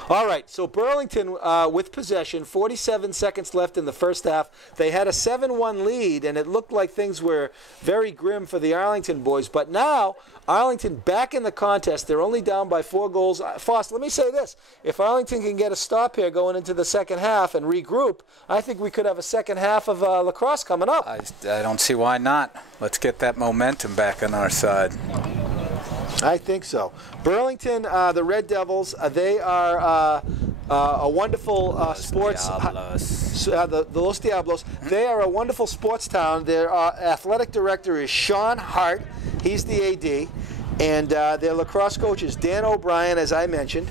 All right, so Burlington with possession, 47 seconds left in the first half. They had a 7-1 lead, and it looked like things were very grim for the Arlington boys. But now, Arlington back in the contest. They're only down by 4 goals. Foss, let me say this. If Arlington can get a stop here going into the second half and regroup, I think we could have a second half of lacrosse coming up. I don't see why not. Let's get that momentum back on our side. I think so. Burlington, the Red Devils, they are a wonderful sports. The Los Diablos. They are a wonderful sports town. Their athletic director is Sean Hart. He's the AD. And their lacrosse coach is Dan O'Brien, as I mentioned.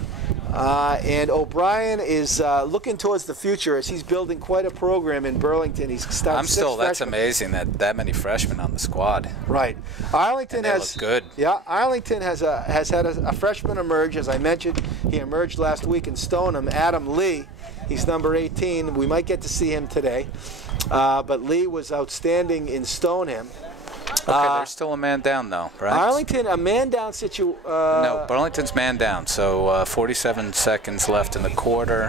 And O'Brien is looking towards the future as he's building quite a program in Burlington. That's amazing that many freshmen on the squad. Right. Arlington look good. Yeah, Arlington has had a freshman emerge, as I mentioned. He emerged last week in Stoneham, Adam Lee. He's number 18. We might get to see him today. But Lee was outstanding in Stoneham. Okay, there's still a man down, though, right? Arlington, a man down situation. No, Burlington's man down. So 47 seconds left in the quarter,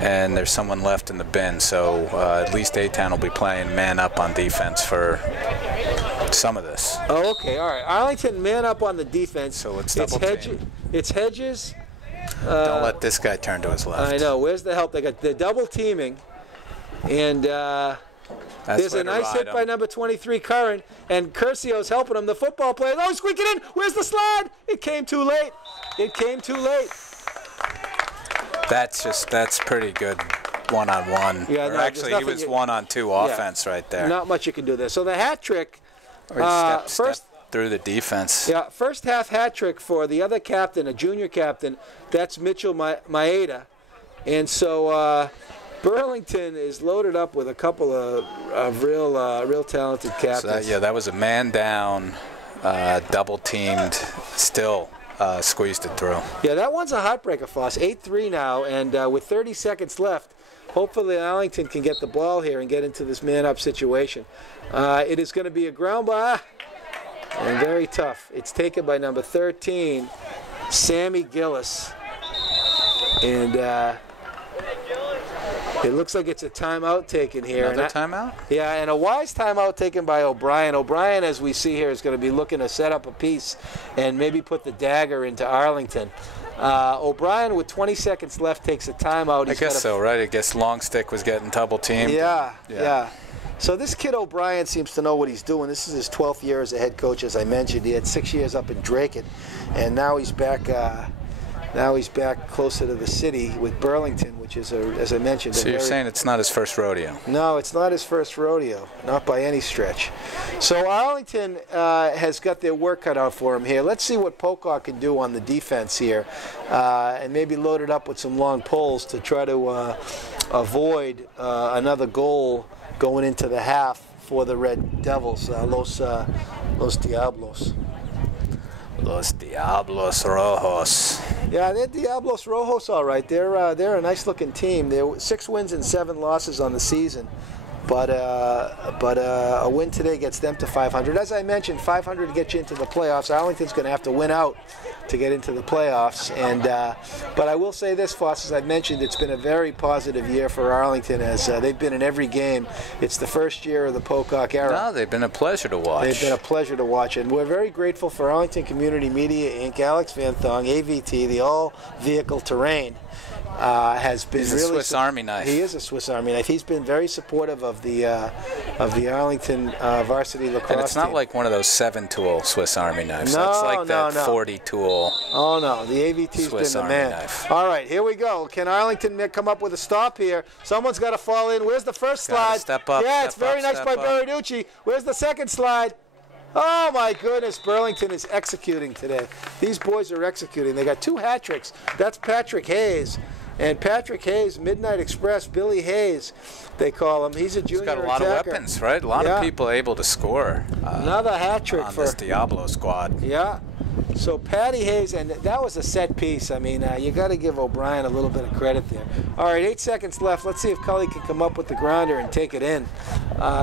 and there's someone left in the bin. So at least A-Town will be playing man up on defense for some of this. Oh, okay, all right. Arlington man up on the defense. So let's double team. It's Hedges. Don't let this guy turn to his left. I know. Where's the help? They're double teaming, and. There's a nice hit by number 23, Curran, and Curcio's helping him. The football player, oh, squeak it in. Where's the slide? It came too late. It came too late. That's pretty good one-on-one. Yeah, no, actually, he was one-on-two offense right there. Not much you can do there. So the hat trick. Step through the defense. Yeah, first half hat trick for the other captain, a junior captain. That's Mitchell Maeda. And so Burlington is loaded up with a couple of real talented captains. So that was a man down, double teamed, still squeezed it through. Yeah, that one's a heartbreaker, Foss. 8-3 now, and with 30 seconds left, hopefully Arlington can get the ball here and get into this man-up situation. It is going to be a ground ball, and very tough. It's taken by number 13, Sammy Gillis, and it looks like it's a timeout taken here. Another timeout? Yeah, and a wise timeout taken by O'Brien. O'Brien, as we see here, is going to be looking to set up a piece and maybe put the dagger into Arlington. O'Brien, with 20 seconds left, takes a timeout. I guess so, right? I guess Longstick was getting double teamed. Yeah. So this kid O'Brien seems to know what he's doing. This is his 12th year as a head coach, as I mentioned. He had 6 years up in Drayton, and now he's back. Now he's back closer to the city with Burlington, which is, as I mentioned. So you're saying it's not his first rodeo? No, it's not his first rodeo, not by any stretch. So Arlington has got their work cut out for him here. Let's see what Pocock can do on the defense here, and maybe load it up with some long pulls to try to avoid another goal going into the half for the Red Devils, Los Diablos. Los Diablos Rojos. Yeah, they're Diablos Rojos, all right. They're a nice-looking team. They're 6 wins and 7 losses on the season, but a win today gets them to 500. As I mentioned, 500 to get you into the playoffs. Arlington's going to have to win out to get into the playoffs. And but I will say this, Foss, as I mentioned, it's been a very positive year for Arlington, as they've been in every game. It's the first year of the Pocock era. No, they've been a pleasure to watch. They've been a pleasure to watch, and we're very grateful for Arlington Community Media Inc., Alex Van Thong, AVT, the all-vehicle terrain. Has been He's really a Swiss Army knife. He is a Swiss Army knife. He's been very supportive of the Arlington varsity lacrosse And it's not team. like one of those 7-tool Swiss Army knives. No, It's like that no. 40-tool. Oh no, the AVT's Swiss been the Army man. knife. All right, here we go. Can Arlington come up with a stop here? Someone's got to fall in. Where's the first Gotta slide? step up, Yeah, step it's very up, nice step by up. Baraducci. Where's the second slide? Oh my goodness, Burlington is executing today. These boys are executing. They got 2 hat tricks. That's Patrick Hayes. And Patrick Hayes, Midnight Express, Billy Hayes, they call him. He's a junior He's got a lot attacker. of weapons, right? A lot of people able to score. Another hat trick on for this Diablo squad. Yeah. So Patty Hayes, and that was a set piece. I mean, you got to give O'Brien a little bit of credit there. All right, 8 seconds left. Let's see if Cully can come up with the grounder and take it in.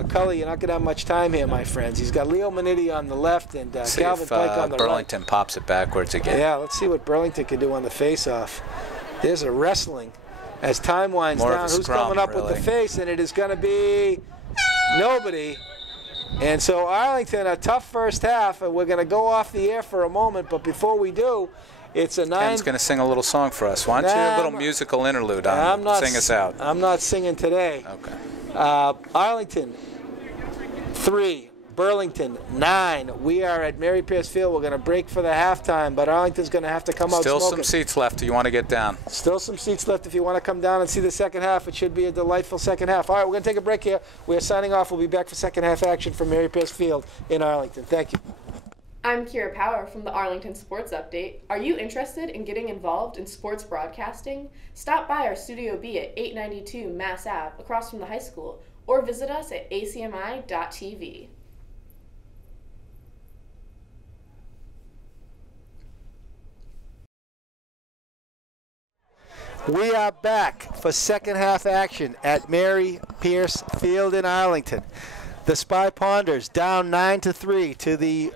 Cully, you're not going to have much time here, my friends. He's got Leo Manitti on the left and Calvin Pike on the Burlington right. pops it backwards again. Yeah, let's see what Burlington can do on the face-off. There's a wrestling. As time winds More of down, a who's scrum, coming up with really. the face? And it is going to be nobody. And so Arlington, a tough first half, and we're going to go off the air for a moment. But before we do, it's a 9. Ken's going to sing a little song for us. Why don't you do a little musical interlude on sing us out? I'm not singing today. Okay. Arlington, 3. Burlington, 9. We are at Mary Pierce Field. We're going to break for the halftime, but Arlington's going to have to come out Still smoking. some seats left. Do you want to get down? Still some seats left if you want to come down and see the second half. It should be a delightful second half. All right, we're going to take a break here. We are signing off. We'll be back for second half action from Mary Pierce Field in Arlington. Thank you. I'm Kira Power from the Arlington Sports Update. Are you interested in getting involved in sports broadcasting? Stop by our Studio B at 892 Mass Ave across from the high school, or visit us at acmi.tv. We are back for second half action at Mary Pierce Field in Arlington. The Spy Ponders down 9-3 to the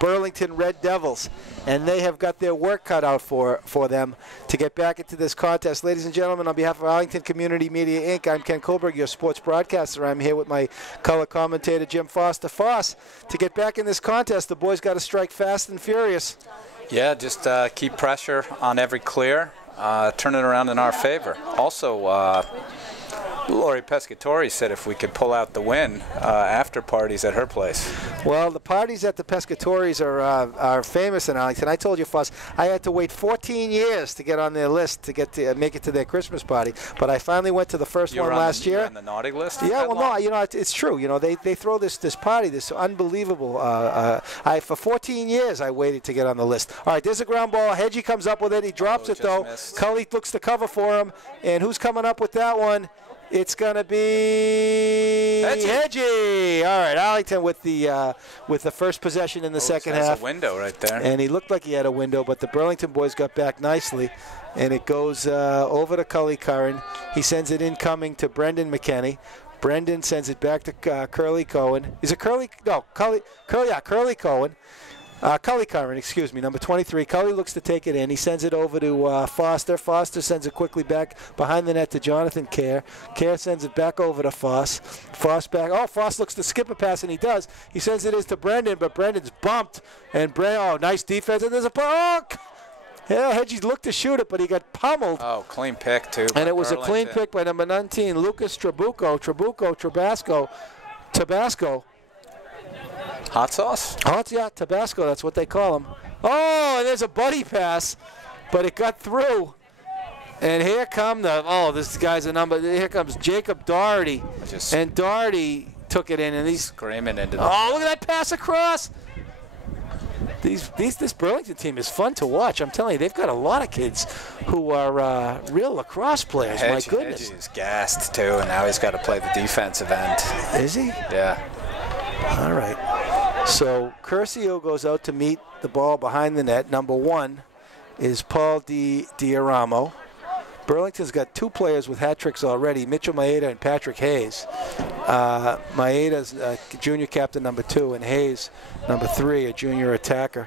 Burlington Red Devils, and they have got their work cut out for them to get back into this contest. Ladies and gentlemen, on behalf of Arlington Community Media Inc., I'm Ken Kohlberg, your sports broadcaster. I'm here with my color commentator, Jim Foster. Foss, to get back in this contest, the boys got to strike fast and furious. Yeah, just keep pressure on every clear. Turn it around in our favor. Also, Lori Pescatori said if we could pull out the win, after parties at her place. Well, the parties at the Pescatories are famous in Arlington. I told you, Foss, I had to wait 14 years to get on their list to get to make it to their Christmas party. But I finally went to the first one last year. You were on the naughty list? Yeah, well, no, you know, it's true. You know, they throw this party, this unbelievable. For 14 years, I waited to get on the list. All right, there's a ground ball. Hedgie comes up with it. He drops it, though. Missed. Cully looks to cover for him. And who's coming up with that one? It's going to be Hedgie. All right, Arlington with the first possession in the second half. A window right there. And he looked like he had a window, but the Burlington boys got back nicely. And it goes over to Cully Curran. He sends it incoming to Brendan McKenney. Brendan sends it back to Curly Cohen. Is it Curly? No, Curly Cohen. Cully Curran, excuse me, number 23. Cully looks to take it in. He sends it over to Foster. Foster sends it quickly back behind the net to Jonathan Kerr. Kerr sends it back over to Foss. Foss back. Oh, Foss looks to skip a pass, and he does. He sends it to Brendan, but Brendan's bumped. And nice defense. And there's a yeah, Hedgie looked to shoot it, but he got pummeled. Oh, clean pick, too. And it was a clean pick by number 19, Lucas Trabasco. Tabasco. Hot sauce? Yeah, Tabasco, that's what they call them. Oh, and there's a buddy pass, but it got through. And here come this guy's a number. Here comes Jacob Doherty. And Doherty took it in, and he's screaming into the... Oh, look at that pass across. This Burlington team is fun to watch. I'm telling you, they've got a lot of kids who are real lacrosse players. My goodness. Hedgie is gassed, too, and now he's got to play the defensive end. Is he? Yeah. All right. So Curcio goes out to meet the ball behind the net. Number 1 is Paul Diaramo. Burlington's got 2 players with hat tricks already, Mitchell Maeda and Patrick Hayes. Maeda's junior captain, number 2, and Hayes, number 3, a junior attacker.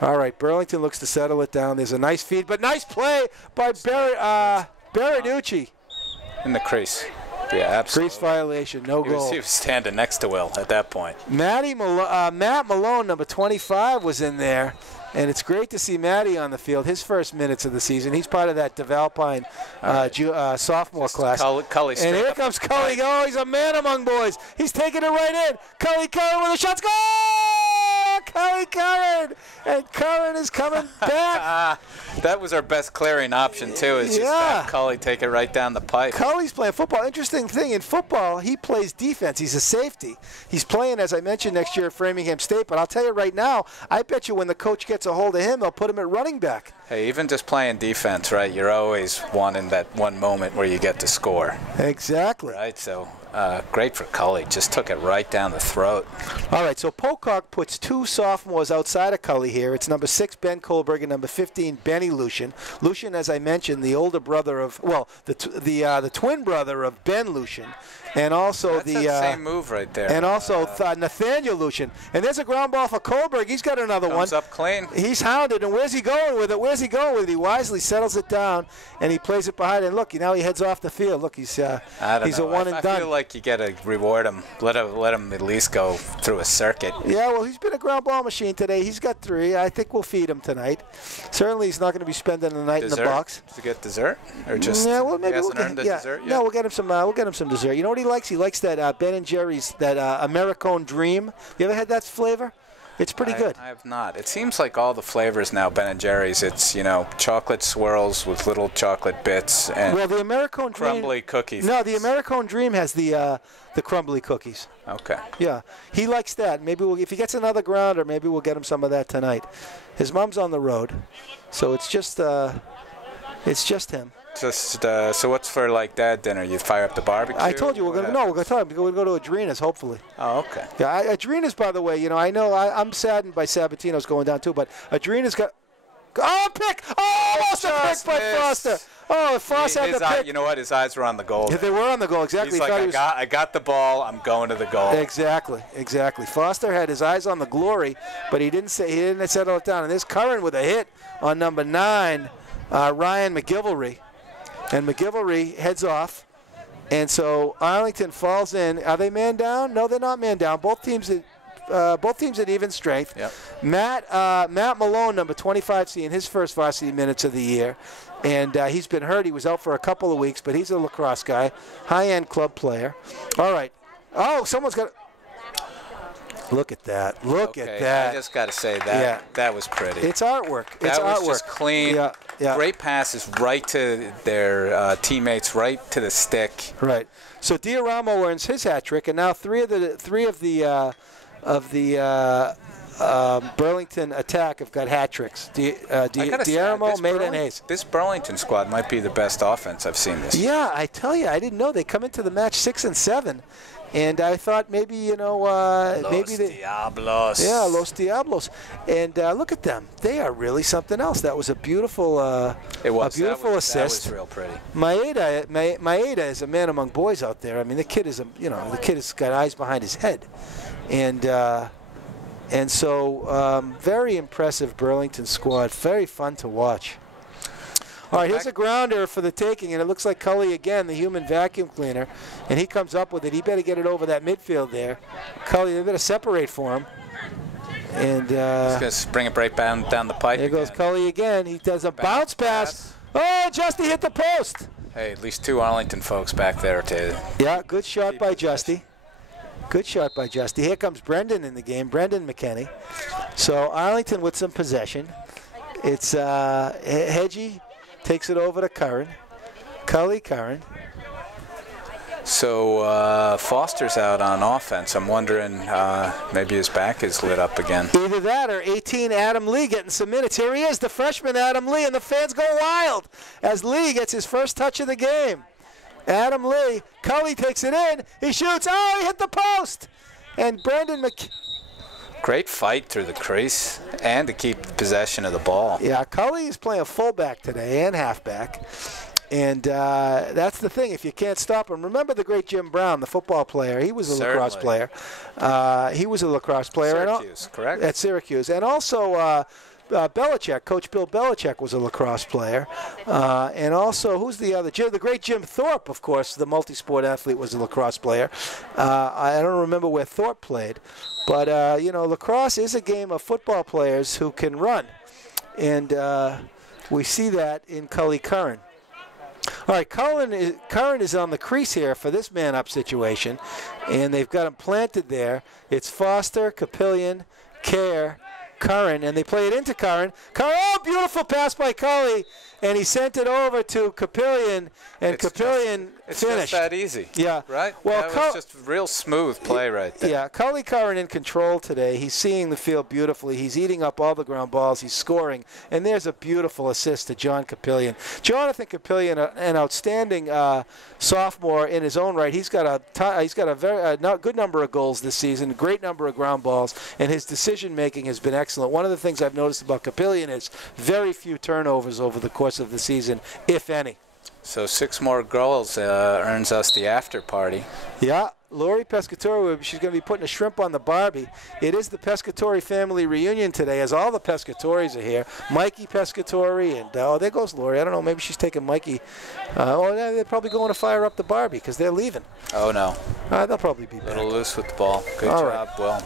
All right, Burlington looks to settle it down. There's a nice feed, but nice play by Baraducci. In the crease. Yeah, absolutely. Crease violation, no goal. He was standing next to Will at that point. Matt Malone, number 25, was in there. And it's great to see Matty on the field, his first minutes of the season. He's part of that DeValpine sophomore class. Cully and here comes Cully. Oh, he's a man among boys. He's taking it right in. Cully Curran with a shot. Goal! Cully Curran! And Curran is coming back. That was our best clearing option, too. It's just have Cully take it right down the pipe. Cully's playing football. Interesting thing, in football, he plays defense. He's a safety. He's playing, as I mentioned, next year at Framingham State. But I'll tell you right now, I bet you when the coach gets a hold of him, they'll put him at running back. Hey, even just playing defense, right, you're always wanting that one moment where you get to score. Exactly. Right, so great for Cully. Just took it right down the throat. All right, so Pocock puts 2 sophomores outside of Cully here. It's number 6, Ben Kohlberg, and number 15, Benny Lucian. Lucian, as I mentioned, the older brother of, well, the twin brother of Ben Lucian. And also That's the same move right there. And also Nathaniel Lucian. And there's a ground ball for Kohlberg. He's got another one. Comes up clean. He's hounded, and where's he going with it? Where's he going with it? He wisely settles it down, and he plays it behind. And look, now he heads off the field. Look, he's a one and done. I feel like you got to reward him. Let him at least go through a circuit. Yeah, well, he's been a ground ball machine today. He's got 3. I think we'll feed him tonight. Certainly, he's not going to be spending the night in the box. To get dessert, or just well, maybe he hasn't earned the dessert yet? No, we'll get him some. We'll get him some dessert. You know what he likes? He likes that Ben and Jerry's Americone Dream. You ever had that flavor? It's pretty good. I have not. It seems like all the flavors now, Ben and Jerry's, it's, chocolate swirls with little chocolate bits and the Americone crumbly Dream, cookies. No, the Americone Dream has the crumbly cookies. Okay. Yeah, he likes that. Maybe if he gets another grounder, maybe we'll get him some of that tonight. His mom's on the road, so it's just him. Just so what's for like Dad dinner? You fire up the barbecue? I told you we're gonna go to Adrena's hopefully. Oh, okay. Yeah, Adrena's, by the way, I know I'm saddened by Sabatino's going down too, but Adrena's got pick! Oh, almost a pick by Foster. Oh, Foster had the pick. You know what? His eyes were on the goal. Yeah, they were on the goal, exactly. He's like, I got the ball. I'm going to the goal. Exactly. Foster had his eyes on the glory, but he didn't settle it down. And there's Curran with a hit on number 9, Ryan McGilvery. And McGilvery heads off. And so Arlington falls in. Are they man down? No, they're not man down. Both teams at even strength. Yep. Matt Malone, number 25, seeing his first varsity minutes of the year. And he's been hurt. He was out for a couple of weeks, but he's a lacrosse guy, high-end club player. All right. Oh, someone's got Look at that. Look at that. I just got to say that was pretty. It's artwork. That was just clean. Yeah. Great passes right to their teammates, right to the stick. Right. So Diaramo earns his hat trick, and now three of the Burlington attack have got hat tricks. Diaramo, Maeda, and Hayes. This Burlington squad might be the best offense I've seen this year. Yeah, I tell you, I didn't know they come into the match 6 and 7. And I thought maybe, Los Diablos. Yeah, Los Diablos. And look at them. They are really something else. That was a beautiful assist. That was real pretty. Maeda is a man among boys out there. I mean, the kid has got eyes behind his head. And so very impressive Burlington squad. Very fun to watch. All right, here's a grounder for the taking, and it looks like Cully again, the human vacuum cleaner, and he comes up with it. He better get it over that midfield there. Cully, they better separate for him. And he's going to bring it right down the pipe. There goes Cully again. He does a bounce pass. Oh, Justy hit the post. Hey, at least 2 Arlington folks back there to. Yeah, good shot by Justy. Good shot by Justy. Here comes Brendan in the game, Brendan McKinney. So Arlington with some possession. It's Hedgie takes it over to Curran. Curran. So Foster's out on offense. I'm wondering maybe his back is lit up again. Either that or 18 Adam Lee getting some minutes. Here he is, the freshman Adam Lee, and the fans go wild as Lee gets his first touch of the game. Adam Lee, Cully takes it in. He shoots. Oh, he hit the post. And Brendan Great fight through the crease and to keep possession of the ball. Yeah, Cully is playing fullback today and halfback. And that's the thing. If you can't stop him, remember the great Jim Brown, the football player. He was a lacrosse player. Syracuse, correct? At Syracuse. And also Belichick, Coach Bill Belichick was a lacrosse player. And also, who's the other? The great Jim Thorpe, of course, the multi-sport athlete, was a lacrosse player. I don't remember where Thorpe played. But, lacrosse is a game of football players who can run. And we see that in Cully Curran. All right, Curran is on the crease here for this man-up situation, and they've got him planted there. It's Foster, Capillion, Kerr, Curran, and they play it into Curran. Oh, beautiful pass by Cully, and he sent it over to Capillion, and Capillion It's finished. just that easy. Yeah. Right? Well, that was just real smooth play right there. Yeah, Cully Curran in control today. He's seeing the field beautifully. He's eating up all the ground balls. He's scoring. And there's a beautiful assist to John Capillion. Jonathan Capillion, an outstanding sophomore in his own right. He's got a very good number of goals this season, a great number of ground balls, and his decision-making has been excellent. One of the things I've noticed about Capillion is very few turnovers over the course of the season, if any. So 6 more goals earns us the after party. Yeah, Lori Pescatori, she's going to be putting a shrimp on the Barbie. It is the Pescatori family reunion today, as all the Pescatoris are here. Mikey Pescatori, and there goes Lori. I don't know, maybe she's taking Mikey. They're probably going to fire up the Barbie because they're leaving. Oh, no. They'll probably be back. A little loose with the ball. Good all job, right. Well.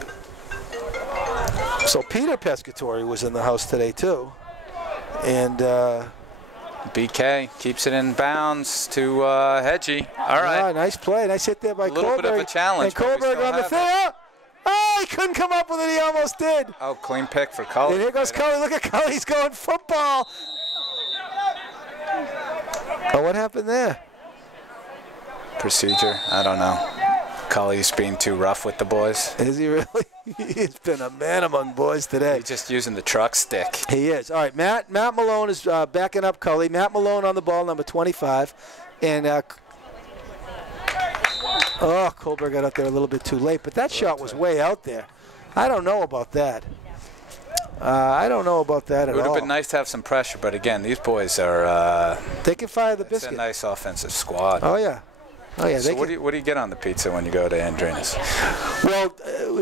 So Peter Pescatori was in the house today, too. And BK keeps it in bounds to Hedgie. All right. Yeah, nice play. Nice hit there by Kohlberg. A little bit of a challenge. And Kohlberg on the thing. Oh, he couldn't come up with it. He almost did. Oh, clean pick for Cully. And here goes Cully. Look at Cully. He's going football. Oh, what happened there? Procedure. I don't know. Cully's being too rough with the boys. Is he really? He's been a man among boys today. He's just using the truck stick. He is. All right, Matt Malone is backing up Cully. Matt Malone on the ball, number 25. And, Kohlberg got up there a little bit too late. But that shot was way out there. I don't know about that. I don't know about that at all. It would have been nice to have some pressure, but again, these boys are... they can fire the biscuit. It's a nice offensive squad. Oh, yeah. Oh, yeah, so what do you get on the pizza when you go to Andrina's? Well,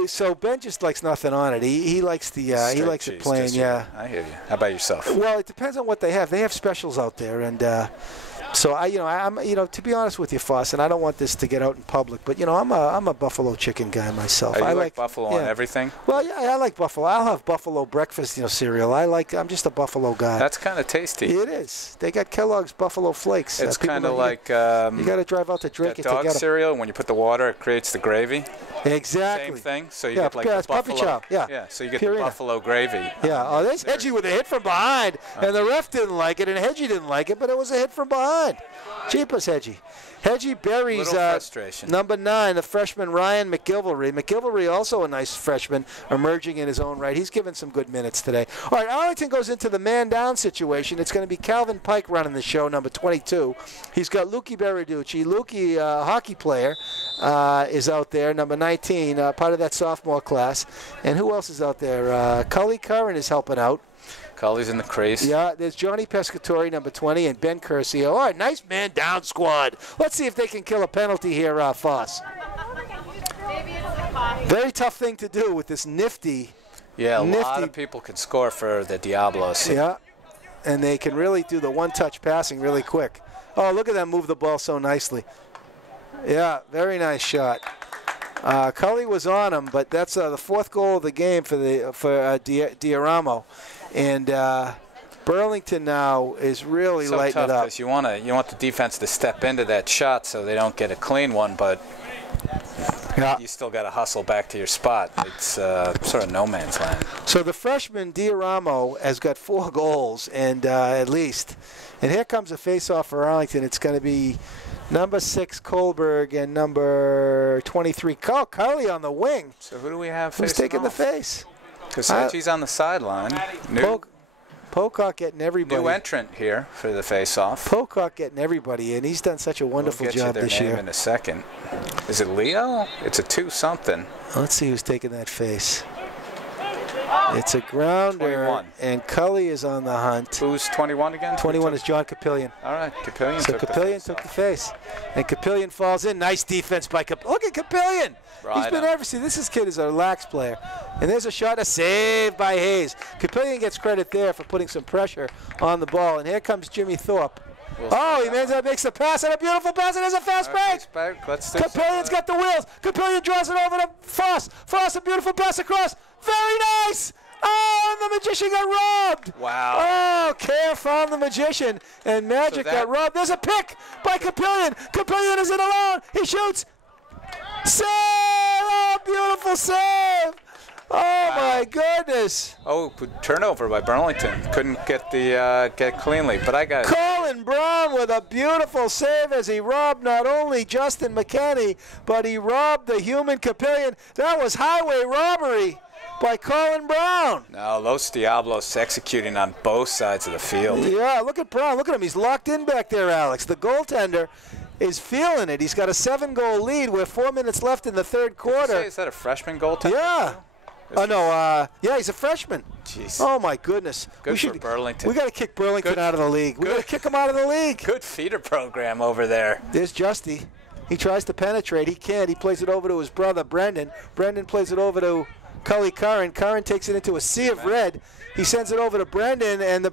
so Ben just likes nothing on it. He likes the he likes it plain. Yeah. I hear you. How about yourself? Well, it depends on what they have. They have specials out there, and so I'm to be honest with you, Foss, and I don't want this to get out in public, but I'm a buffalo chicken guy myself. I like buffalo on everything. Well, yeah, I like buffalo. I'll have buffalo breakfast, cereal. I'm just a buffalo guy. That's kind of tasty. It is. They got Kellogg's Buffalo Flakes. It's kind of like you got to drive out to drink it dog together. Cereal. When you put the water, it creates the gravy. Exactly. Same thing. So you get like the puppy buffalo. chow. Yeah. Yeah. So you get Purina. the buffalo gravy. Yeah. Oh, there's Hedgie with a hit from behind, and the ref didn't like it, and Hedgie didn't like it, but it was a hit from behind. Jeepers, Hedgie. Hedgie buries number 9, the freshman Ryan McGilvery. McGilvery, also a nice freshman, emerging in his own right. He's given some good minutes today. All right, Arlington goes into the man-down situation. It's going to be Calvin Pike running the show, number 22. He's got Lukey Beriducci. Lukey, hockey player, is out there, number 19, part of that sophomore class. And who else is out there? Cully Curran is helping out. Cully's in the crease. Yeah, there's Johnny Pescatori, number 20, and Ben Curcio. All right, nice man-down squad. Let's see if they can kill a penalty here, Foss. Very tough thing to do with this nifty. Yeah, a lot of people can score for the Diablos. Yeah, and they can really do the one-touch passing really quick. Oh, look at them move the ball so nicely. Yeah, very nice shot. Cully was on him, but that's the 4th goal of the game for Diaramo. And Burlington now is really lighting it up. Because you want the defense to step into that shot so they don't get a clean one, but Yeah. You still got to hustle back to your spot. It's sort of no man's land. So the freshman Dioramo has got 4 goals, and at least. And here comes a face-off for Arlington. It's going to be number 6 Kohlberg and number 23 Cully on the wing. So who do we have Who's facing taking the off? face? Because Hedgie's on the sideline. Pocock getting everybody. New entrant here for the face-off. Pocock getting everybody in. He's done such a wonderful job this year. We'll get you their name in a second. Is it Leo? It's a 2-something. Let's see who's taking that face. It's a grounder, 21. and Cully is on the hunt. Who's 21 again? 21 is John Capillion. All right, Capillion So took Capillion took the face. And Capillion falls in. Nice defense by Capillion. Look at Capillion. Right He's been on. everything. This kid is a lax player. And there's a shot, a save by Hayes. Capillion gets credit there for putting some pressure on the ball. And here comes Jimmy Thorpe. He makes the pass, and a beautiful pass, and there's a fast break. Capillion's got the wheels. Capillion draws it over to Foss. Foss, a beautiful pass across. Very nice. Oh, and the magician got robbed. Wow. Oh, Kerr found the magician, and Magic got robbed. There's a pick by Capillion. Capillion is in alone. He shoots. Save! Oh, beautiful save. Oh, my goodness. Oh, turnover by Burlington. Couldn't get cleanly, but I got it. Colin Brown with a beautiful save as he robbed not only Justin McKenney, but he robbed the human Capillion. That was highway robbery by Colin Brown. No, Los Diablos executing on both sides of the field. Yeah, look at Brown. Look at him. He's locked in back there, Alex. The goaltender is feeling it. He's got a 7-goal lead with 4 minutes left in the third quarter. Is that a freshman goaltender? Yeah. Yeah, he's a freshman. Jeez. Oh, my goodness. Good for Burlington. We got to kick Burlington out of the league. We got to kick him out of the league. Good feeder program over there. There's Justy. He tries to penetrate. He can't. He plays it over to his brother, Brendan. Brendan plays it over to Cully Curran. Curran takes it into a sea of red. He sends it over to Brendan, and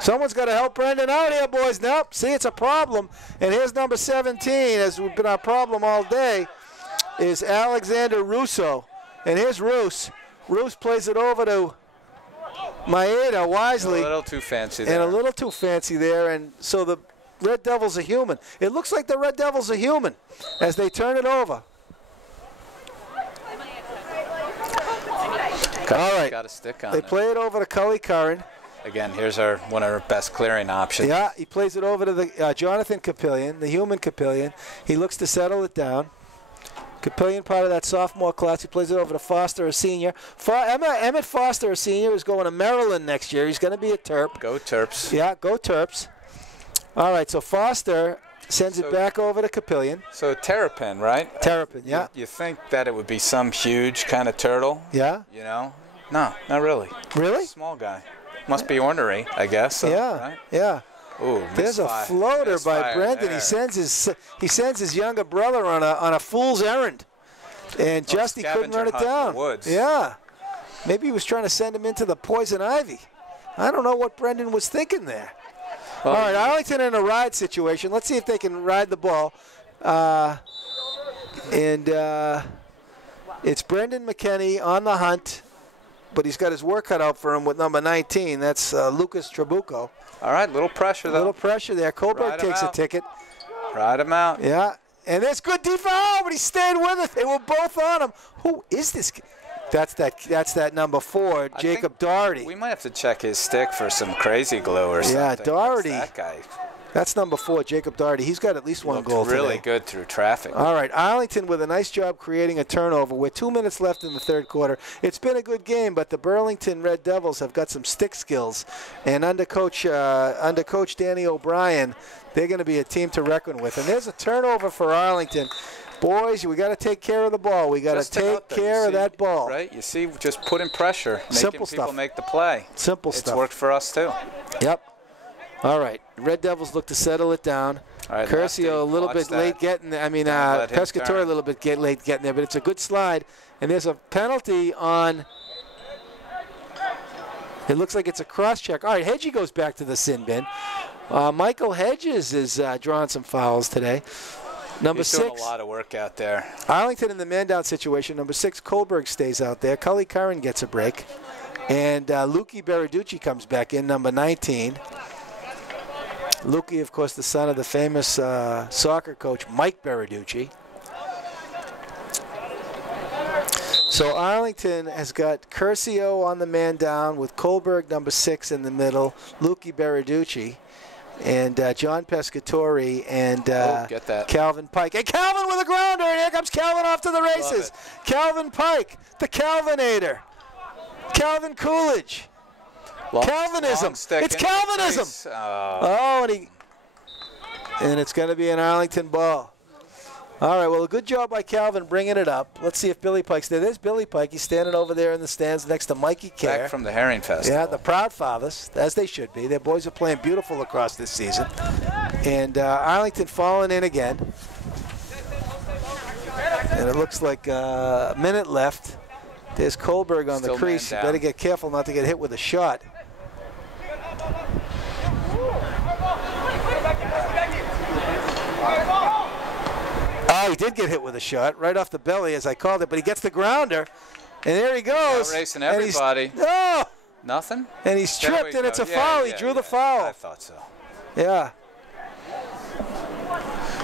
someone's got to help Brendan out here, boys. Nope. See, it's a problem. And here's number 17, has been our problem all day, is Alexander Russo. And here's Roos. Roos plays it over to Maeda wisely. A little too fancy there. And a little too fancy there. And so the Red Devils are human. It looks like the Red Devils are human as they turn it over. All right. Got a stick on They it. play it over to Cully Curran. Again, here's one of our best clearing options. Yeah, he plays it over to the Jonathan Capillion, the human Capillion. He looks to settle it down. Capillion, part of that sophomore class. He plays it over to Foster, a senior. Emmett Foster, a senior, is going to Maryland next year. He's going to be a Terp. Go Terps. Yeah, go Terps. All right, so Foster sends it back over to Capillion. So Terrapin, right? Terrapin, yeah. You think that it would be some huge kind of turtle? Yeah. You know? No, not really. Really? Small guy. Must be ornery, I guess. So, yeah, right? yeah. Ooh, There's a floater by Brendan. There. He sends his younger brother on a fool's errand, and Justy couldn't run it down. In the woods. Yeah, maybe he was trying to send him into the poison ivy. I don't know what Brendan was thinking there. Well, all right, Arlington in a ride situation. Let's see if they can ride the ball. It's Brendan McKenney on the hunt, but he's got his work cut out for him with number 19. That's Lucas Trabuco. All right, little pressure, though. A little pressure there. Kohlberg takes a ticket. Ride him out. Yeah, and there's good defense. Oh, but he stayed with it. They were both on him. Who is this? That's that number 4, Jacob Doherty. We might have to check his stick for some crazy glue or something. Yeah, Doherty. That guy. That's number 4, Jacob Doherty. He's got at least one goal today. Really good through traffic. All right, Arlington with a nice job creating a turnover with 2 minutes left in the third quarter. It's been a good game, but the Burlington Red Devils have got some stick skills. And under Coach Danny O'Brien, they're going to be a team to reckon with. And there's a turnover for Arlington. Boys, we got to take care of the ball. We got to take care of that ball. Right? You see, just putting pressure, Simple making people stuff. make the play. Simple It's stuff. worked for us, too. Yep. All right. Red Devils look to settle it down. All right, Curcio a little bit late getting there. I mean, Pescatore a little bit late getting there, but it's a good slide. And there's a penalty on. It looks like it's a cross-check. All right, Hedgie goes back to the sin bin. Michael Hedges is drawing some fouls today. Number 6. He's doing a lot of work out there. Arlington in the man-down situation. Number 6, Kohlberg stays out there. Cully Curran gets a break. And Luki Beraducci comes back in, number 19. Luki, of course, the son of the famous soccer coach, Mike Beraducci. So Arlington has got Curcio on the man down with Kohlberg, number 6, in the middle, Luki Beriducci, and John Pescatori, and get that. Calvin Pike. And Calvin with a grounder, and here comes Calvin off to the races. Calvin Pike, the Calvinator. Calvin Coolidge. Calvinism. It's Calvinism. Oh, and it's going to be an Arlington ball. All right, well, a good job by Calvin bringing it up. Let's see if Billy Pike's there. There's Billy Pike. He's standing over there in the stands next to Mikey Kerr. Back from the Herring Festival. Yeah, the Proud Fathers, as they should be. Their boys are playing beautiful lacrosse this season. And Arlington falling in again. And it looks like a minute left. There's Kohlberg on the crease. You better get careful not to get hit with a shot. Oh, he did get hit with a shot right off the belly, as I called it, but he gets the grounder, and there he goes. Racing everybody. Oh! Nothing? And he's tripped, and it's a foul. He drew the foul. I thought so. Yeah.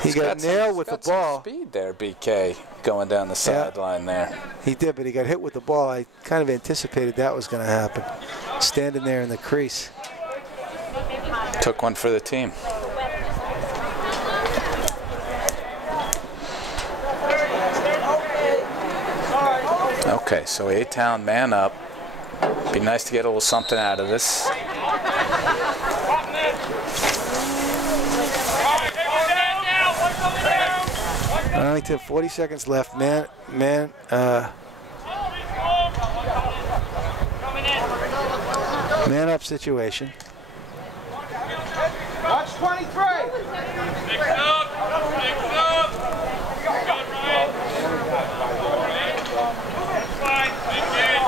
He got nailed with the ball. Some speed there, BK, going down the sideline there. He did, but he got hit with the ball. I kind of anticipated that was going to happen. Standing there in the crease. Took one for the team. Okay, so A-Town man up. Be nice to get a little something out of this. Arlington, 40 seconds left. Man up situation. Watch 23.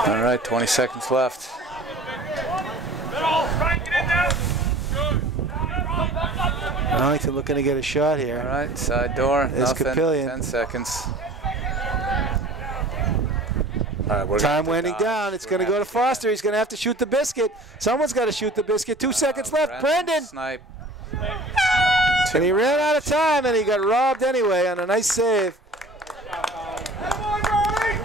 All right, 20 seconds left. Arlington looking to get a shot here. All right, side door. There's Nothing. Capillion. 10 seconds. All right, time winding down. It's going to go to Foster. He's going to have to shoot the biscuit. Someone's got to shoot the biscuit. 2 seconds left. Brendan. Snipe. And he ran out of time, and he got robbed anyway on a nice save.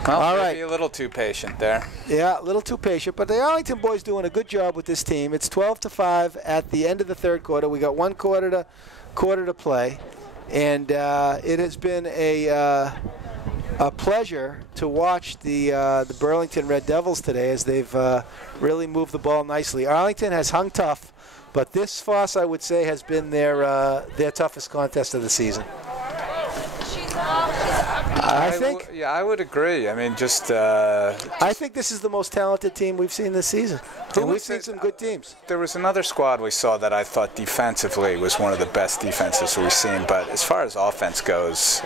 Well, all right. Maybe a little too patient there. Yeah, a little too patient. But the Arlington boys doing a good job with this team. It's 12-5 at the end of the third quarter. We got 1 quarter to play, and it has been a pleasure to watch the Burlington Red Devils today as they've really moved the ball nicely. Arlington has hung tough, but this Foss, I would say, has been their toughest contest of the season. I would agree. I mean, I think this is the most talented team we've seen this season. And we've seen some good teams. There was another squad we saw that I thought defensively was one of the best defenses we've seen. But as far as offense goes,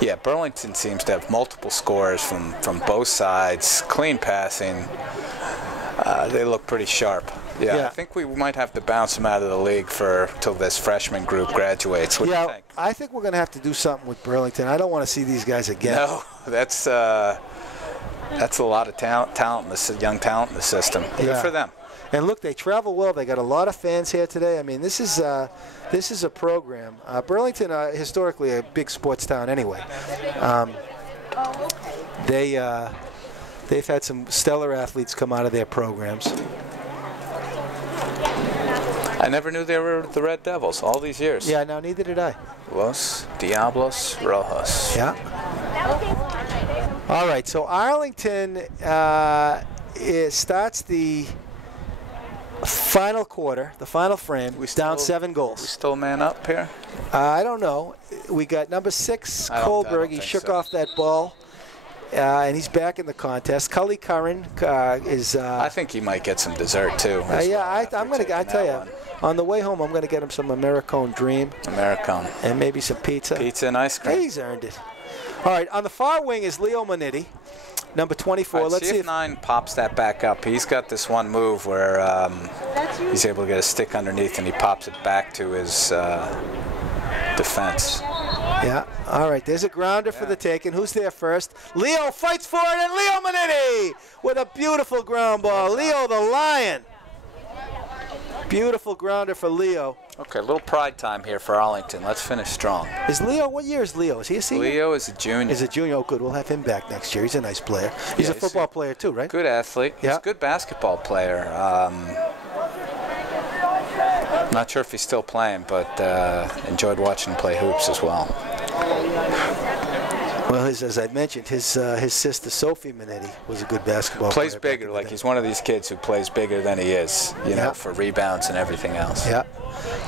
yeah, Burlington seems to have multiple scores from both sides, clean passing. They look pretty sharp. Yeah, I think we might have to bounce them out of the league till this freshman group graduates. What do you think? I think we're going to have to do something with Burlington. I don't want to see these guys again. No, that's a lot of young talent in the system. Good for them. And look, they travel well. They got a lot of fans here today. I mean, this is a program. Burlington, historically a big sports town anyway. They've had some stellar athletes come out of their programs. I never knew they were the Red Devils all these years. Yeah, no, neither did I. Los Diablos Rojos. Yeah. All right, so Arlington starts the final quarter, the final frame, down 7 goals. We still man up here? I don't know. We got number 6, Kohlberg. He shook off that ball. And he's back in the contest. Cully Curran is. I think he might get some dessert too. Yeah, I'm gonna. I tell you, on the way home, I'm gonna get him some Americone Dream. Americone. And maybe some pizza. Pizza and ice cream. He's earned it. All right, on the far wing is Leo Manitti, number 24. Right, let's see if 9 pops that back up. He's got this one move where he's able to get a stick underneath and he pops it back to his defense. Yeah, all right, there's a grounder for the taking. Who's there first? Leo fights for it, and Leo Manitti with a beautiful ground ball. Leo the Lion. Beautiful grounder for Leo. Okay, a little pride time here for Arlington. Let's finish strong. Is Leo, what year is Leo? Is he a senior? Leo is a junior. He's a junior. Oh, good. We'll have him back next year. He's a nice player. He's a football player, too, right? Good athlete. Yeah. He's a good basketball player. Not sure if he's still playing, but enjoyed watching him play hoops as well. Well, as I mentioned, his sister Sophie Minetti was a good basketball plays player. Bigger, like he's one of these kids who plays bigger than he is, you know, for rebounds and everything else. Yeah.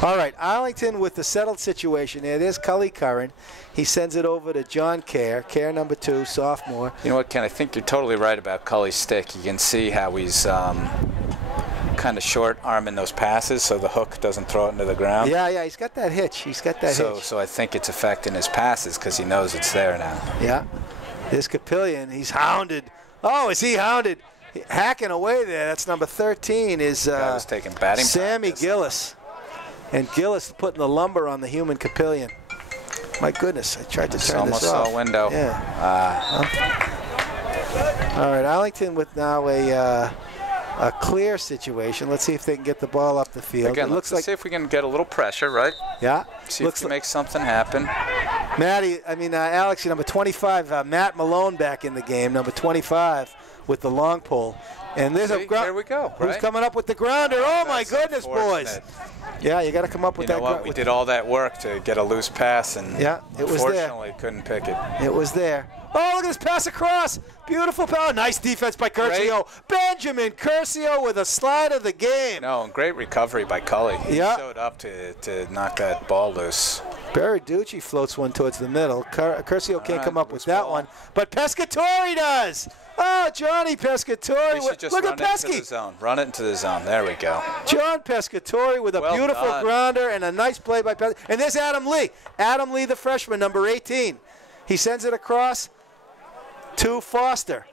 All right, Arlington with the settled situation there. There's Cully Curran. He sends it over to John Kerr. Kerr, number 2, sophomore. You know what, Ken? I think you're totally right about Cully's stick. You can see how he's kind of short arming those passes so the hook doesn't throw it into the ground. Yeah, he's got that hitch. He's got that hitch. So I think it's affecting his passes because he knows it's there now. Yeah. There's Capillion. He's hounded. Oh, is he hounded? Hacking away there. That's number 13 is guy was taking batting Sammy practice. Gillis. And Gillis putting the lumber on the human Capillion. My goodness, I tried to turn this off. Almost saw a window. Yeah. All right, Arlington with now a clear situation. Let's see if they can get the ball up the field. Again, let's see if we can get a little pressure, right? Yeah. See if we can make something happen. Alex, number 25, Matt Malone back in the game, number 25 with the long pole. And there's there we go. Who's coming up with the grounder? Oh, my goodness, boys. Yeah, you got to come up with that. You know what? We did all that work to get a loose pass, and it was there. Unfortunately, couldn't pick it. It was there. Oh, look at this pass across. Beautiful power. Nice defense by Curcio. Benjamin Curcio with a slide of the game. No, and great recovery by Cully. He showed up to knock that ball loose. Baraducci floats one towards the middle. Curcio can't come up with that one, but Pescatori does. Oh, Johnny Pescatori. Look at Pesky. Run it into the zone. There we go. John Pescatori with a beautiful grounder and a nice play by Pescatori. And there's Adam Lee. Adam Lee, the freshman, number 18. He sends it across to Foster.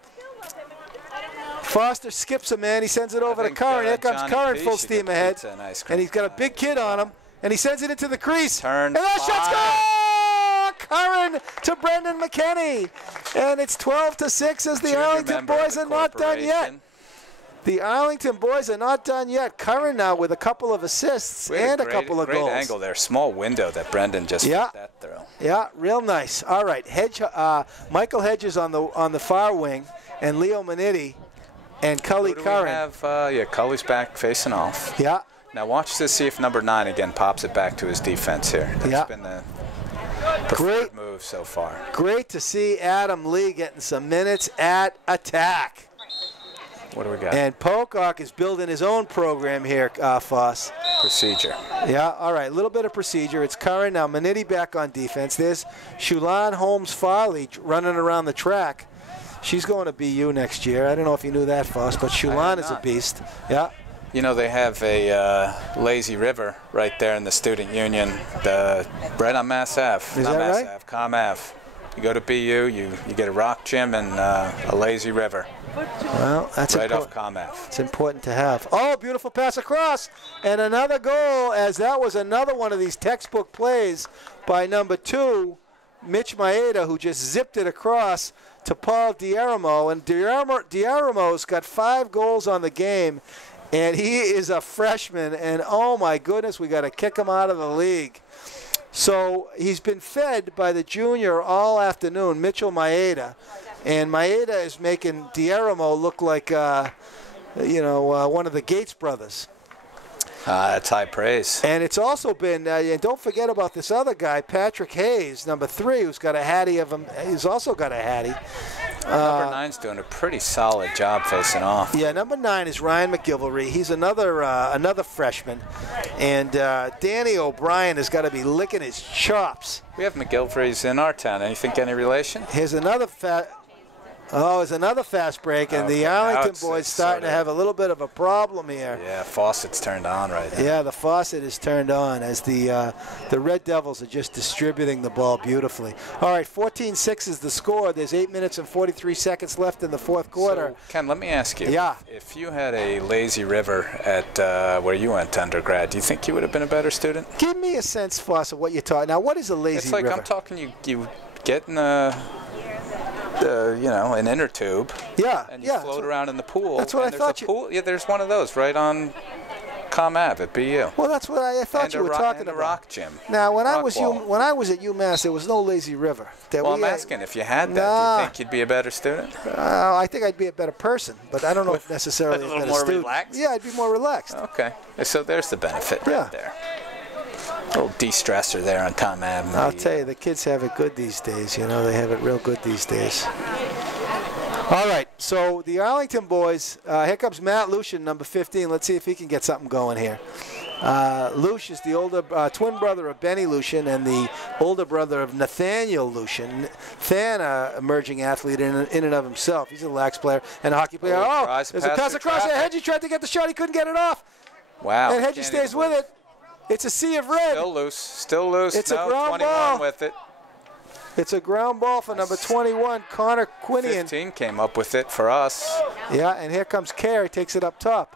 Foster skips a man. He sends it over to Curran. Here comes Curran full steam ahead. And he's got a big kid on him. And he sends it into the crease. And that shot's gone! Curran to Brendan McKinney. And it's 12-6 as the Arlington boys are not done yet. The Arlington boys are not done yet. Curran now with a couple of assists and a couple of goals. Great angle there. Small window that Brendan just put that through. Yeah, real nice. All right, Michael Hedges on the far wing, and Leo Minetti and Cully Curran. We have, Cully's back facing off. Yeah. Now watch to see if number 9 again pops it back to his defense here. That's been the preferred move so far. Great to see Adam Lee getting some minutes at attack. What do we got? And Pocock is building his own program here, Foss. Procedure. Yeah, all right, a little bit of procedure. It's Curran now. Minetti back on defense. There's Shulan Holmes-Farley running around the track. She's going to BU next year. I don't know if you knew that, Foss, but Shulan is a beast. Yeah. You know, they have a lazy river right there in the student union, right on Mass Ave. Is that right? Ave, Com Ave. You go to BU, you get a rock gym and a lazy river. Well, that's right off Com Ave. It's important to have. Oh, beautiful pass across. And another goal, as that was another one of these textbook plays by number 2, Mitch Maeda, who just zipped it across to Paul Diaramo. And Diaramo's got 5 goals on the game. And he is a freshman, and oh my goodness, we got to kick him out of the league. So he's been fed by the junior all afternoon, Mitchell Maeda, and Maeda is making Diaramo look like, one of the Gates brothers. That's high praise. And it's also been, and don't forget about this other guy, Patrick Hayes, number 3, who's got a hattie of him. He's also got a hattie. Number 9's doing a pretty solid job facing off. Yeah, number 9 is Ryan McGilvery. He's another freshman. And Danny O'Brien has got to be licking his chops. We have McGilvery's in our town. Any relation? Here's another it's another fast break, and the Arlington boys starting to have a little bit of a problem here. Yeah, faucet's turned on right now. Yeah, the faucet is turned on as the Red Devils are just distributing the ball beautifully. All right, 14-6 is the score. There's 8 minutes and 43 seconds left in the fourth quarter. So, Ken, let me ask you. Yeah. If you had a lazy river at where you went to undergrad, do you think you would have been a better student? Give me a sense, Foss, of what you're talking. Now, what is a lazy river? It's like I'm talking you get in an inner tube. Yeah. And you float around in the pool. That's what I thought. Yeah, there's one of those right on Com Ave at BU. Well, that's what I thought And you were talking and about. a rock gym. Now, when I Rock was wall. when I was at UMass, there was no lazy river. Well, I'm asking if you had that. Do Nah. you think you'd be a better student? I think I'd be a better person, but I don't know if necessarily a a little better more student. relaxed? Yeah, I'd be more relaxed. Okay. So there's the benefit Yeah. right there. A little de-stressor there on Com Ave. I'll tell you, the kids have it good these days. You know, they have it real good these days. All right, so the Arlington boys, here comes Matt Lucian, number 15. Let's see if he can get something going here. Lucian is the older twin brother of Benny Lucian and the older brother of Nathaniel Lucian. Nathan, emerging athlete in and of himself. He's a lax player and a hockey player. Oh, there's a pass across there. Hedgie tried to get the shot. He couldn't get it off. Wow. And Hedgie stays with it. It's a sea of red. Still loose. Still loose. It's no, a ground 21 ball. with it. It's a ground ball for number 21, Connor Quinian. 15 came up with it for us. Yeah, and here comes Kerr. He takes it up top.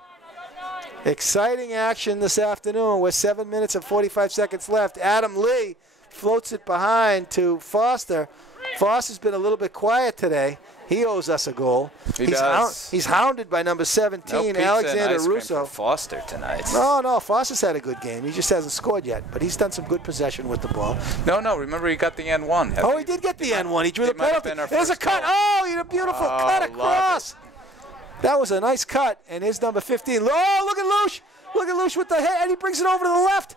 Exciting action this afternoon with 7 minutes and 45 seconds left. Adam Lee floats it behind to Foster. Foster's been a little bit quiet today. He owes us a goal. He does. He's hounded by number 17, No pizza Alexander and ice cream Russo. for Foster tonight. No, Foster's had a good game. He just hasn't scored yet, but he's done some good possession with the ball. No, remember he got the N1. Oh, he did get the N1. He drew the It might have penalty. been our There's a first cut. goal. Oh, he had a beautiful cut love across. That was a nice cut, and here's number 15. Oh, look at Lush. Look at Lush with the head, and he brings it over to the left.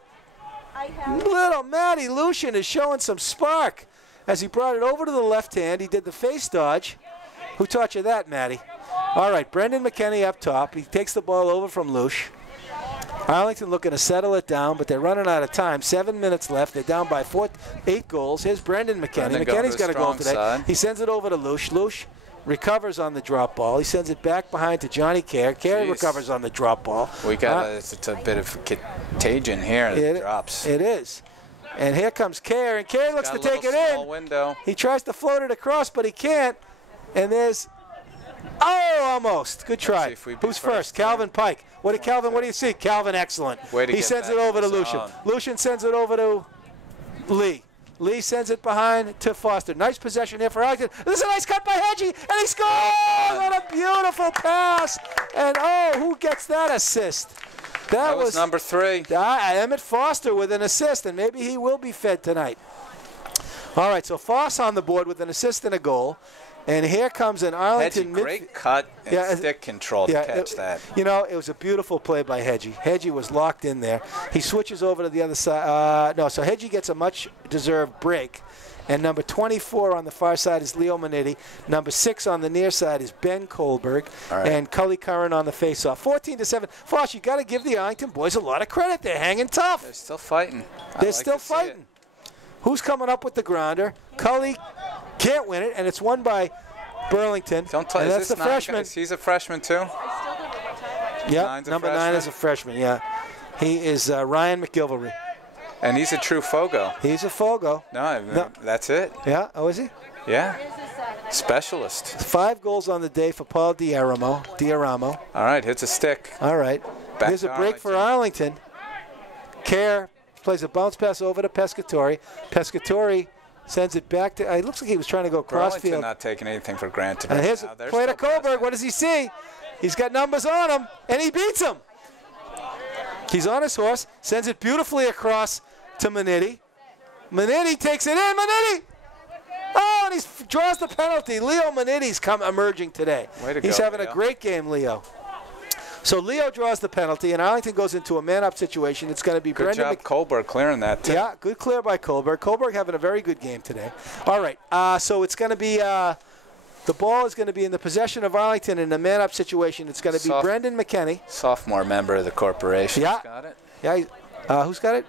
Little Matty Lucian is showing some spark as he brought it over to the left hand. He did the face dodge. Who taught you that, Matty? All right, Brendan McKenney up top. He takes the ball over from Lush. Arlington looking to settle it down, but they're running out of time. 7 minutes left. They're down by 8 goals. Here's Brendan McKenney. Brendan going McKenney's to got the a goal strong today. side. He sends it over to Lush. Lush recovers on the drop ball. He sends it back behind to Johnny Kerr. Kerr recovers on the drop ball. We got it's a bit of contagion here. It drops. It is. And here comes Kerr, and Kerr looks to take it in. Small window. He tries to float it across, but he can't. And there's, almost. Good try. Who's first? Calvin Pike. What do you see? Calvin, excellent. He sends it over to Lucian. Lucian sends it over to Lee. Lee sends it behind to Foster. Nice possession here for Arlington. This is a nice cut by Hedgie, and he scores! What a beautiful pass. And, who gets that assist? That was number 3. Emmett Foster with an assist, and maybe he will be fed tonight. All right, so Foss on the board with an assist and a goal. And here comes an Arlington Hedgie, great cut and stick control to catch that. You know, it was a beautiful play by Hedgie. Hedgie was locked in there. He switches over to the other side. So Hedgie gets a much-deserved break. And number 24 on the far side is Leo Manetti. Number 6 on the near side is Ben Kohlberg. Right. And Cully Curran on the face-off. 14-7. Foss, you got to give the Arlington boys a lot of credit. They're hanging tough. They're still fighting. They're still fighting. Who's coming up with the grounder? Cully can't win it, and it's won by Burlington. Don't tell and that's the freshman. He's a freshman too. Yeah, number 9 is a freshman. Yeah, he is Ryan McGilvery. And he's a true Fogo. He's a Fogo. No, that's it. Yeah, oh, is he? Yeah. Specialist. 5 goals on the day for Paul Diaramo. All right, hits a stick. All right. Here's a break for Arlington. Kerr plays a bounce pass over to Pescatori. Pescatori sends it back to. It looks like he was trying to go cross field. Not taking anything for granted. And here's a play to Kohlberg. What does he see? He's got numbers on him, and he beats him. He's on his horse, sends it beautifully across to Manetti. Manetti takes it in. Manetti! Oh, and he draws the penalty. Leo Manetti's emerging today. He's having a great game, Leo. So Leo draws the penalty, and Arlington goes into a man-up situation. It's going to be Brendan. Good job, Kohlberg, clearing that, too. Yeah, good clear by Kohlberg. Kohlberg having a very good game today. All right, so it's going to be the ball is going to be in the possession of Arlington in a man-up situation. It's going to be Brendan McKenney. Sophomore member of the corporation. Yeah. Got it? Yeah. Who's got it?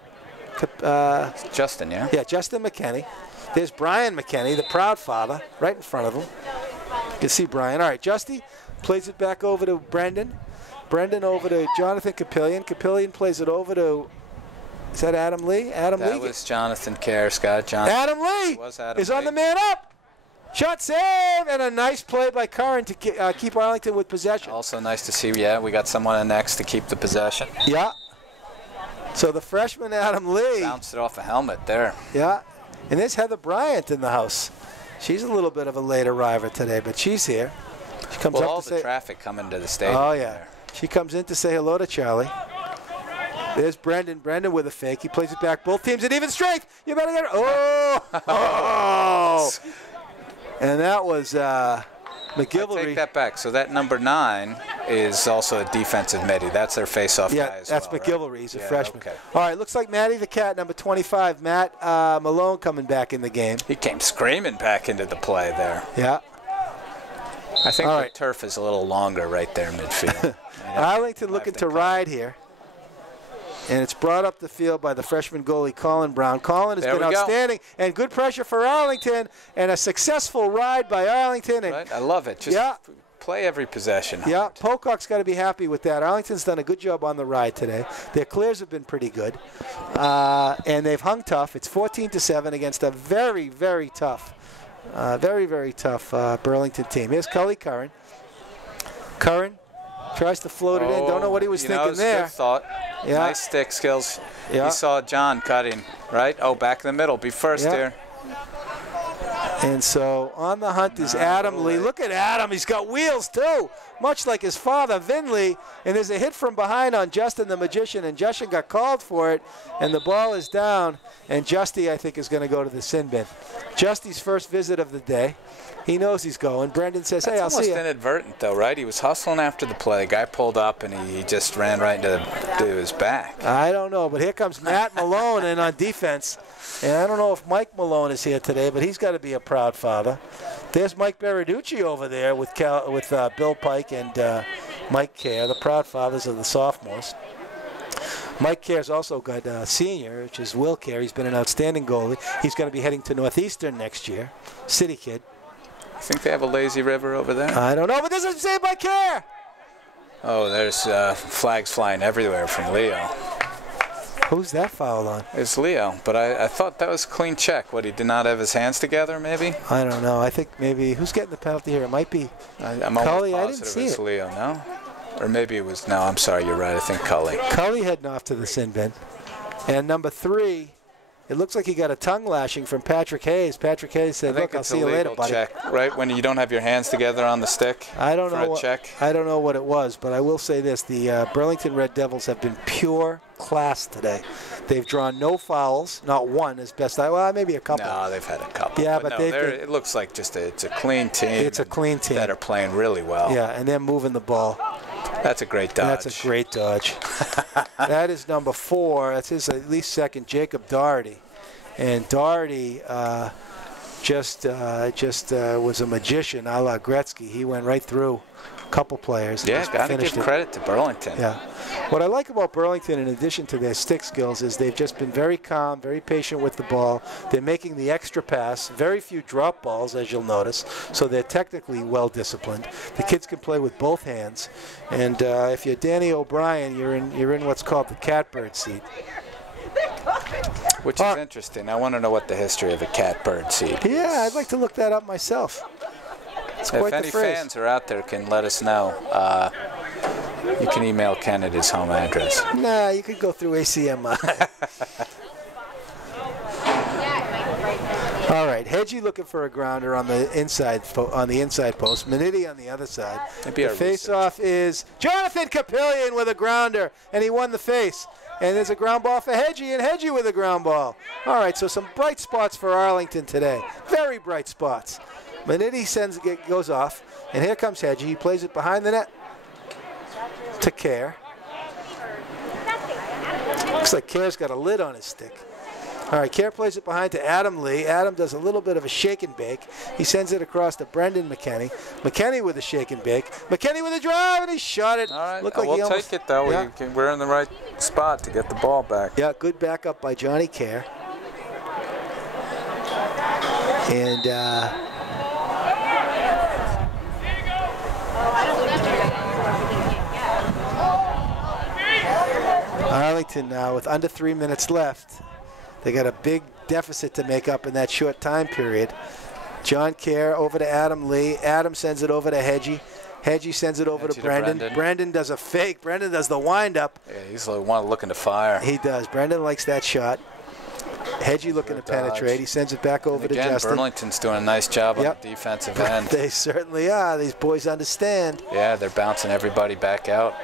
Justin, yeah? Yeah, Justin McKenney. There's Brian McKenney, the proud father, right in front of him. You can see Brian. All right, Justy plays it back over to Brendan. Brendan over to Jonathan Capillion. Capillion plays it over to, is that Adam Lee? That was Jonathan Kerr, Scott Johnson. Adam Lee is on the man up. Shot save, and a nice play by Curran to keep Arlington with possession. Also nice to see, we got someone in next to keep the possession. Yeah. So the freshman Adam Lee. Bounced it off a helmet there. Yeah. And there's Heather Bryant in the house. She's a little bit of a late arriver today, but she's here. She comes up all to the say, traffic coming to the stadium. Oh, yeah. She comes in to say hello to Charlie. There's Brendan. Brendan with a fake. He plays it back. Both teams at even strength. You better get it. Oh! Oh! And that was McGilvery. I take that back. So that number 9 is also a defensive midi. That's their face-off guy as that's well, McGilvery. Right? He's a Yeah, freshman. Okay. All right, looks like Matty the Cat, number 25. Matt Malone coming back in the game. He came screaming back into the play there. Yeah. I think All the right. turf is a little longer right there midfield. Arlington looking to ride here. And it's brought up the field by the freshman goalie, Colin Brown. Colin has been outstanding, and good pressure for Arlington, and a successful ride by Arlington. And right? I love it. Just play every possession. Yeah, Pocock's got to be happy with that. Arlington's done a good job on the ride today. Their clears have been pretty good, and they've hung tough. It's 14-7 against a very, very tough, very tough Burlington team. Here's Cully Curran. Curran tries to float it in. Don't know what he was thinking there. Good thought. Yeah. Nice stick skills. Yeah. He saw John cutting, right? Oh, back in the middle. Be first here. And so on the hunt is Adam Lee. Look at Adam. He's got wheels, too, much like his father, Vin Lee. And there's a hit from behind on Justin the Magician, and Justin got called for it, and the ball is down. And Justy, I think, is going to go to the sin bin. Justy's first visit of the day. He knows he's going. Brendan says, hey, I'll see you. Almost inadvertent, though, right? He was hustling after the play. Guy pulled up, and he just ran right into his back. I don't know, but here comes Matt Malone in on defense. And I don't know if Mike Malone is here today, but he's got to be a proud father. There's Mike Baraducci over there with Bill Pike and Mike Kerr, the proud fathers of the sophomores. Mike Kerr's also got a senior, which is Will Kerr. He's been an outstanding goalie. He's going to be heading to Northeastern next year. City kid. I think they have a lazy river over there. I don't know, but this is saved by Kerr. Oh, there's flags flying everywhere from Leo. Who's that foul on? It's Leo, but I thought that was a clean check. What, he did not have his hands together, maybe? I don't know. I think maybe, who's getting the penalty here? It might be I'm Cully. almost I didn't positive see it's it. Leo, no? Or maybe it was, no, I'm sorry, you're right. I think Cully. Cully heading off to the sin bin. And number 3, it looks like he got a tongue lashing from Patrick Hayes. Patrick Hayes said, look, I'll see you later, buddy. Check, right? When you don't have your hands together on the stick I don't for know a check? I don't know what it was, but I will say this. The Burlington Red Devils have been pure class today. They've drawn no fouls, not one as best well, maybe a couple. No, they've had a couple. Yeah, but no, it looks like just it's a clean team. It's a clean team. That are playing really well. Yeah, and they're moving the ball. That's a great dodge. That's a great dodge. That is number 4. That's his at least second, Jacob Doherty. And Doherty just was a magician a la Gretzky. He went right through a couple players. Yeah, got to give credit to Burlington. Yeah. What I like about Burlington, in addition to their stick skills, is they've just been very calm, very patient with the ball. They're making the extra pass, very few drop balls, as you'll notice, so they're technically well-disciplined. The kids can play with both hands. And if you're Danny O'Brien, you're in what's called the catbird seat. Which is interesting. I want to know what the history of a catbird seat is. Yeah, I'd like to look that up myself. It's quite if any the phrase. fans are out there can let us know, you can email Ken at his home address. Nah, you could go through ACMi. All right, Hedgie looking for a grounder on the inside post. Maniti on the other side. The face-off is Jonathan Capillion with a grounder, and he won the face. And there's a ground ball for Hedgie, and Hedgie with a ground ball. All right, so some bright spots for Arlington today. Very bright spots. Maniti goes off, and here comes Hedgie. He plays it behind the net to Kerr. Looks like Kerr's got a lid on his stick. All right, Kerr plays it behind to Adam Lee. Adam does a little bit of a shake and bake. He sends it across to Brendan McKenney. McKenney with a shake and bake. McKenney with a drive, and he shot it. All right, Looked like we'll take it, though. Yeah. We're in the right spot to get the ball back. Yeah, good backup by Johnny Kerr. And Arlington now with under 3 minutes left. They got a big deficit to make up in that short time period. John Kerr over to Adam Lee. Adam sends it over to Hedgie. Hedgie sends it over to Brendan. Brendan does a fake. Brendan does the wind-up. Yeah, he's the one looking to fire. He does. Brendan likes that shot. Hedgie looking to penetrate. He sends it back over to Justin. Burlington's doing a nice job on the defensive end. They certainly are. These boys understand. Yeah, they're bouncing everybody back out.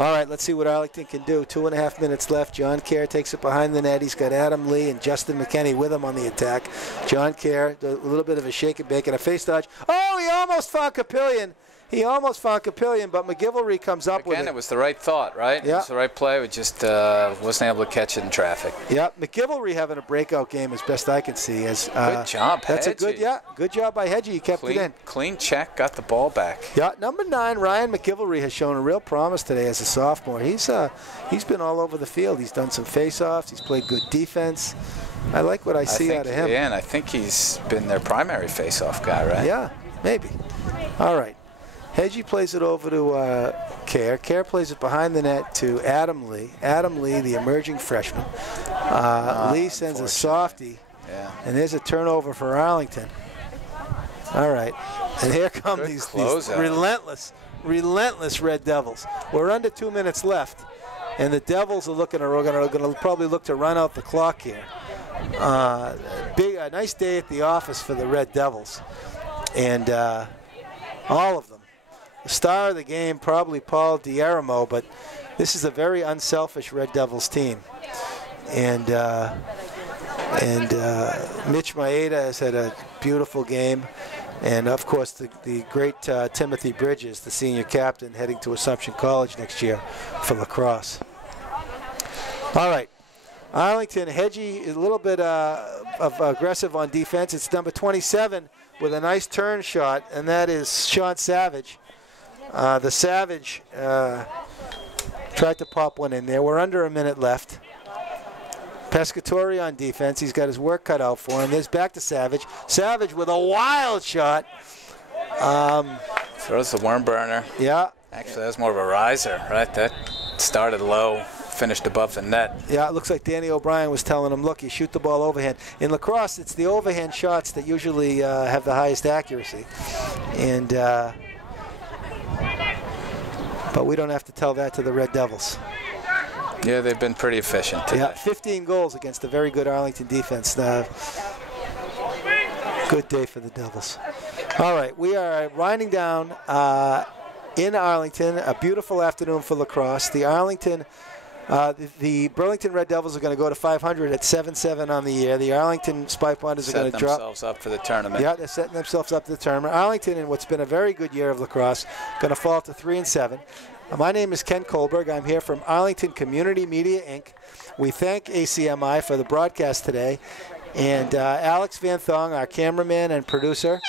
All right, let's see what Arlington can do. 2.5 minutes left. John Kerr takes it behind the net. He's got Adam Lee and Justin McKenney with him on the attack. John Kerr, a little bit of a shake and bake and a face dodge. Oh, he almost found Capillion. But McGivelry comes up with it. Again, it was the right thought, right? Yeah. It was the right play. We just wasn't able to catch it in traffic. Yeah, McGivelry having a breakout game as best I can see. Good job, That's Hedgie. good job by Hedgie. He kept it in. Clean check, got the ball back. Yeah, number 9, Ryan McGivelry has shown a real promise today as a sophomore. He's been all over the field. He's done some face-offs. He's played good defense. I like what I see out of him. Yeah, and I think he's been their primary face-off guy, right? Yeah, maybe. All right. Hedgie plays it over to Kerr. Kerr plays it behind the net to Adam Lee. Adam Lee, the emerging freshman. Lee sends a softie. Yeah. And there's a turnover for Arlington. All right. And here come these relentless Red Devils. We're under 2 minutes left. And the Devils are going to probably look to run out the clock here. A nice day at the office for the Red Devils. And all of them. The star of the game, probably Paul Diaramo, but this is a very unselfish Red Devils team. And Mitch Maeda has had a beautiful game. And, of course, the great Timothy Bridges, the senior captain, heading to Assumption College next year for lacrosse. All right. Arlington, Hedgie is a little bit of aggressive on defense. It's number 27 with a nice turn shot, and that is Sean Savage. The Savage tried to pop one in there. We're under a minute left. Pescatori on defense. He's got his work cut out for him. There's back to Savage. Savage with a wild shot. Throws the worm burner. Yeah. Actually, that's more of a riser, right? That started low, finished above the net. Yeah, it looks like Danny O'Brien was telling him, look, you shoot the ball overhand. In lacrosse, it's the overhand shots that usually have the highest accuracy. And but we don't have to tell that to the Red Devils. Yeah, they've been pretty efficient today. Yeah, 15 goals against a very good Arlington defense. Good day for the Devils. All right, we are winding down in Arlington. A beautiful afternoon for lacrosse. The Burlington Red Devils are going to go to 500 at 7-7 on the year. The Arlington Spy Ponders are going to drop. Setting themselves up for the tournament. Yeah, they're setting themselves up for the tournament. Arlington, in what's been a very good year of lacrosse, going to fall to 3-7. My name is Ken Kohlberg. I'm here from Arlington Community Media, Inc. We thank ACMi for the broadcast today. And Alex Van Thong, our cameraman and producer.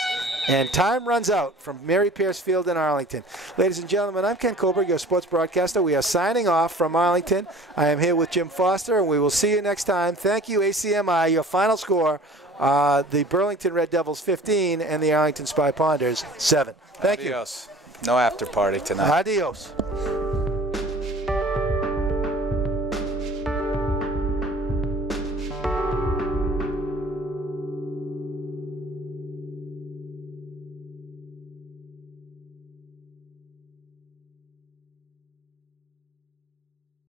And time runs out from Mary Pierce Field in Arlington. Ladies and gentlemen, I'm Ken Kohlberg, your sports broadcaster. We are signing off from Arlington. I am here with Jim Foster, and we will see you next time. Thank you, ACMi. Your final score, the Burlington Red Devils 15 and the Arlington Spy Ponders 7. Thank you. No after party tonight. Adios.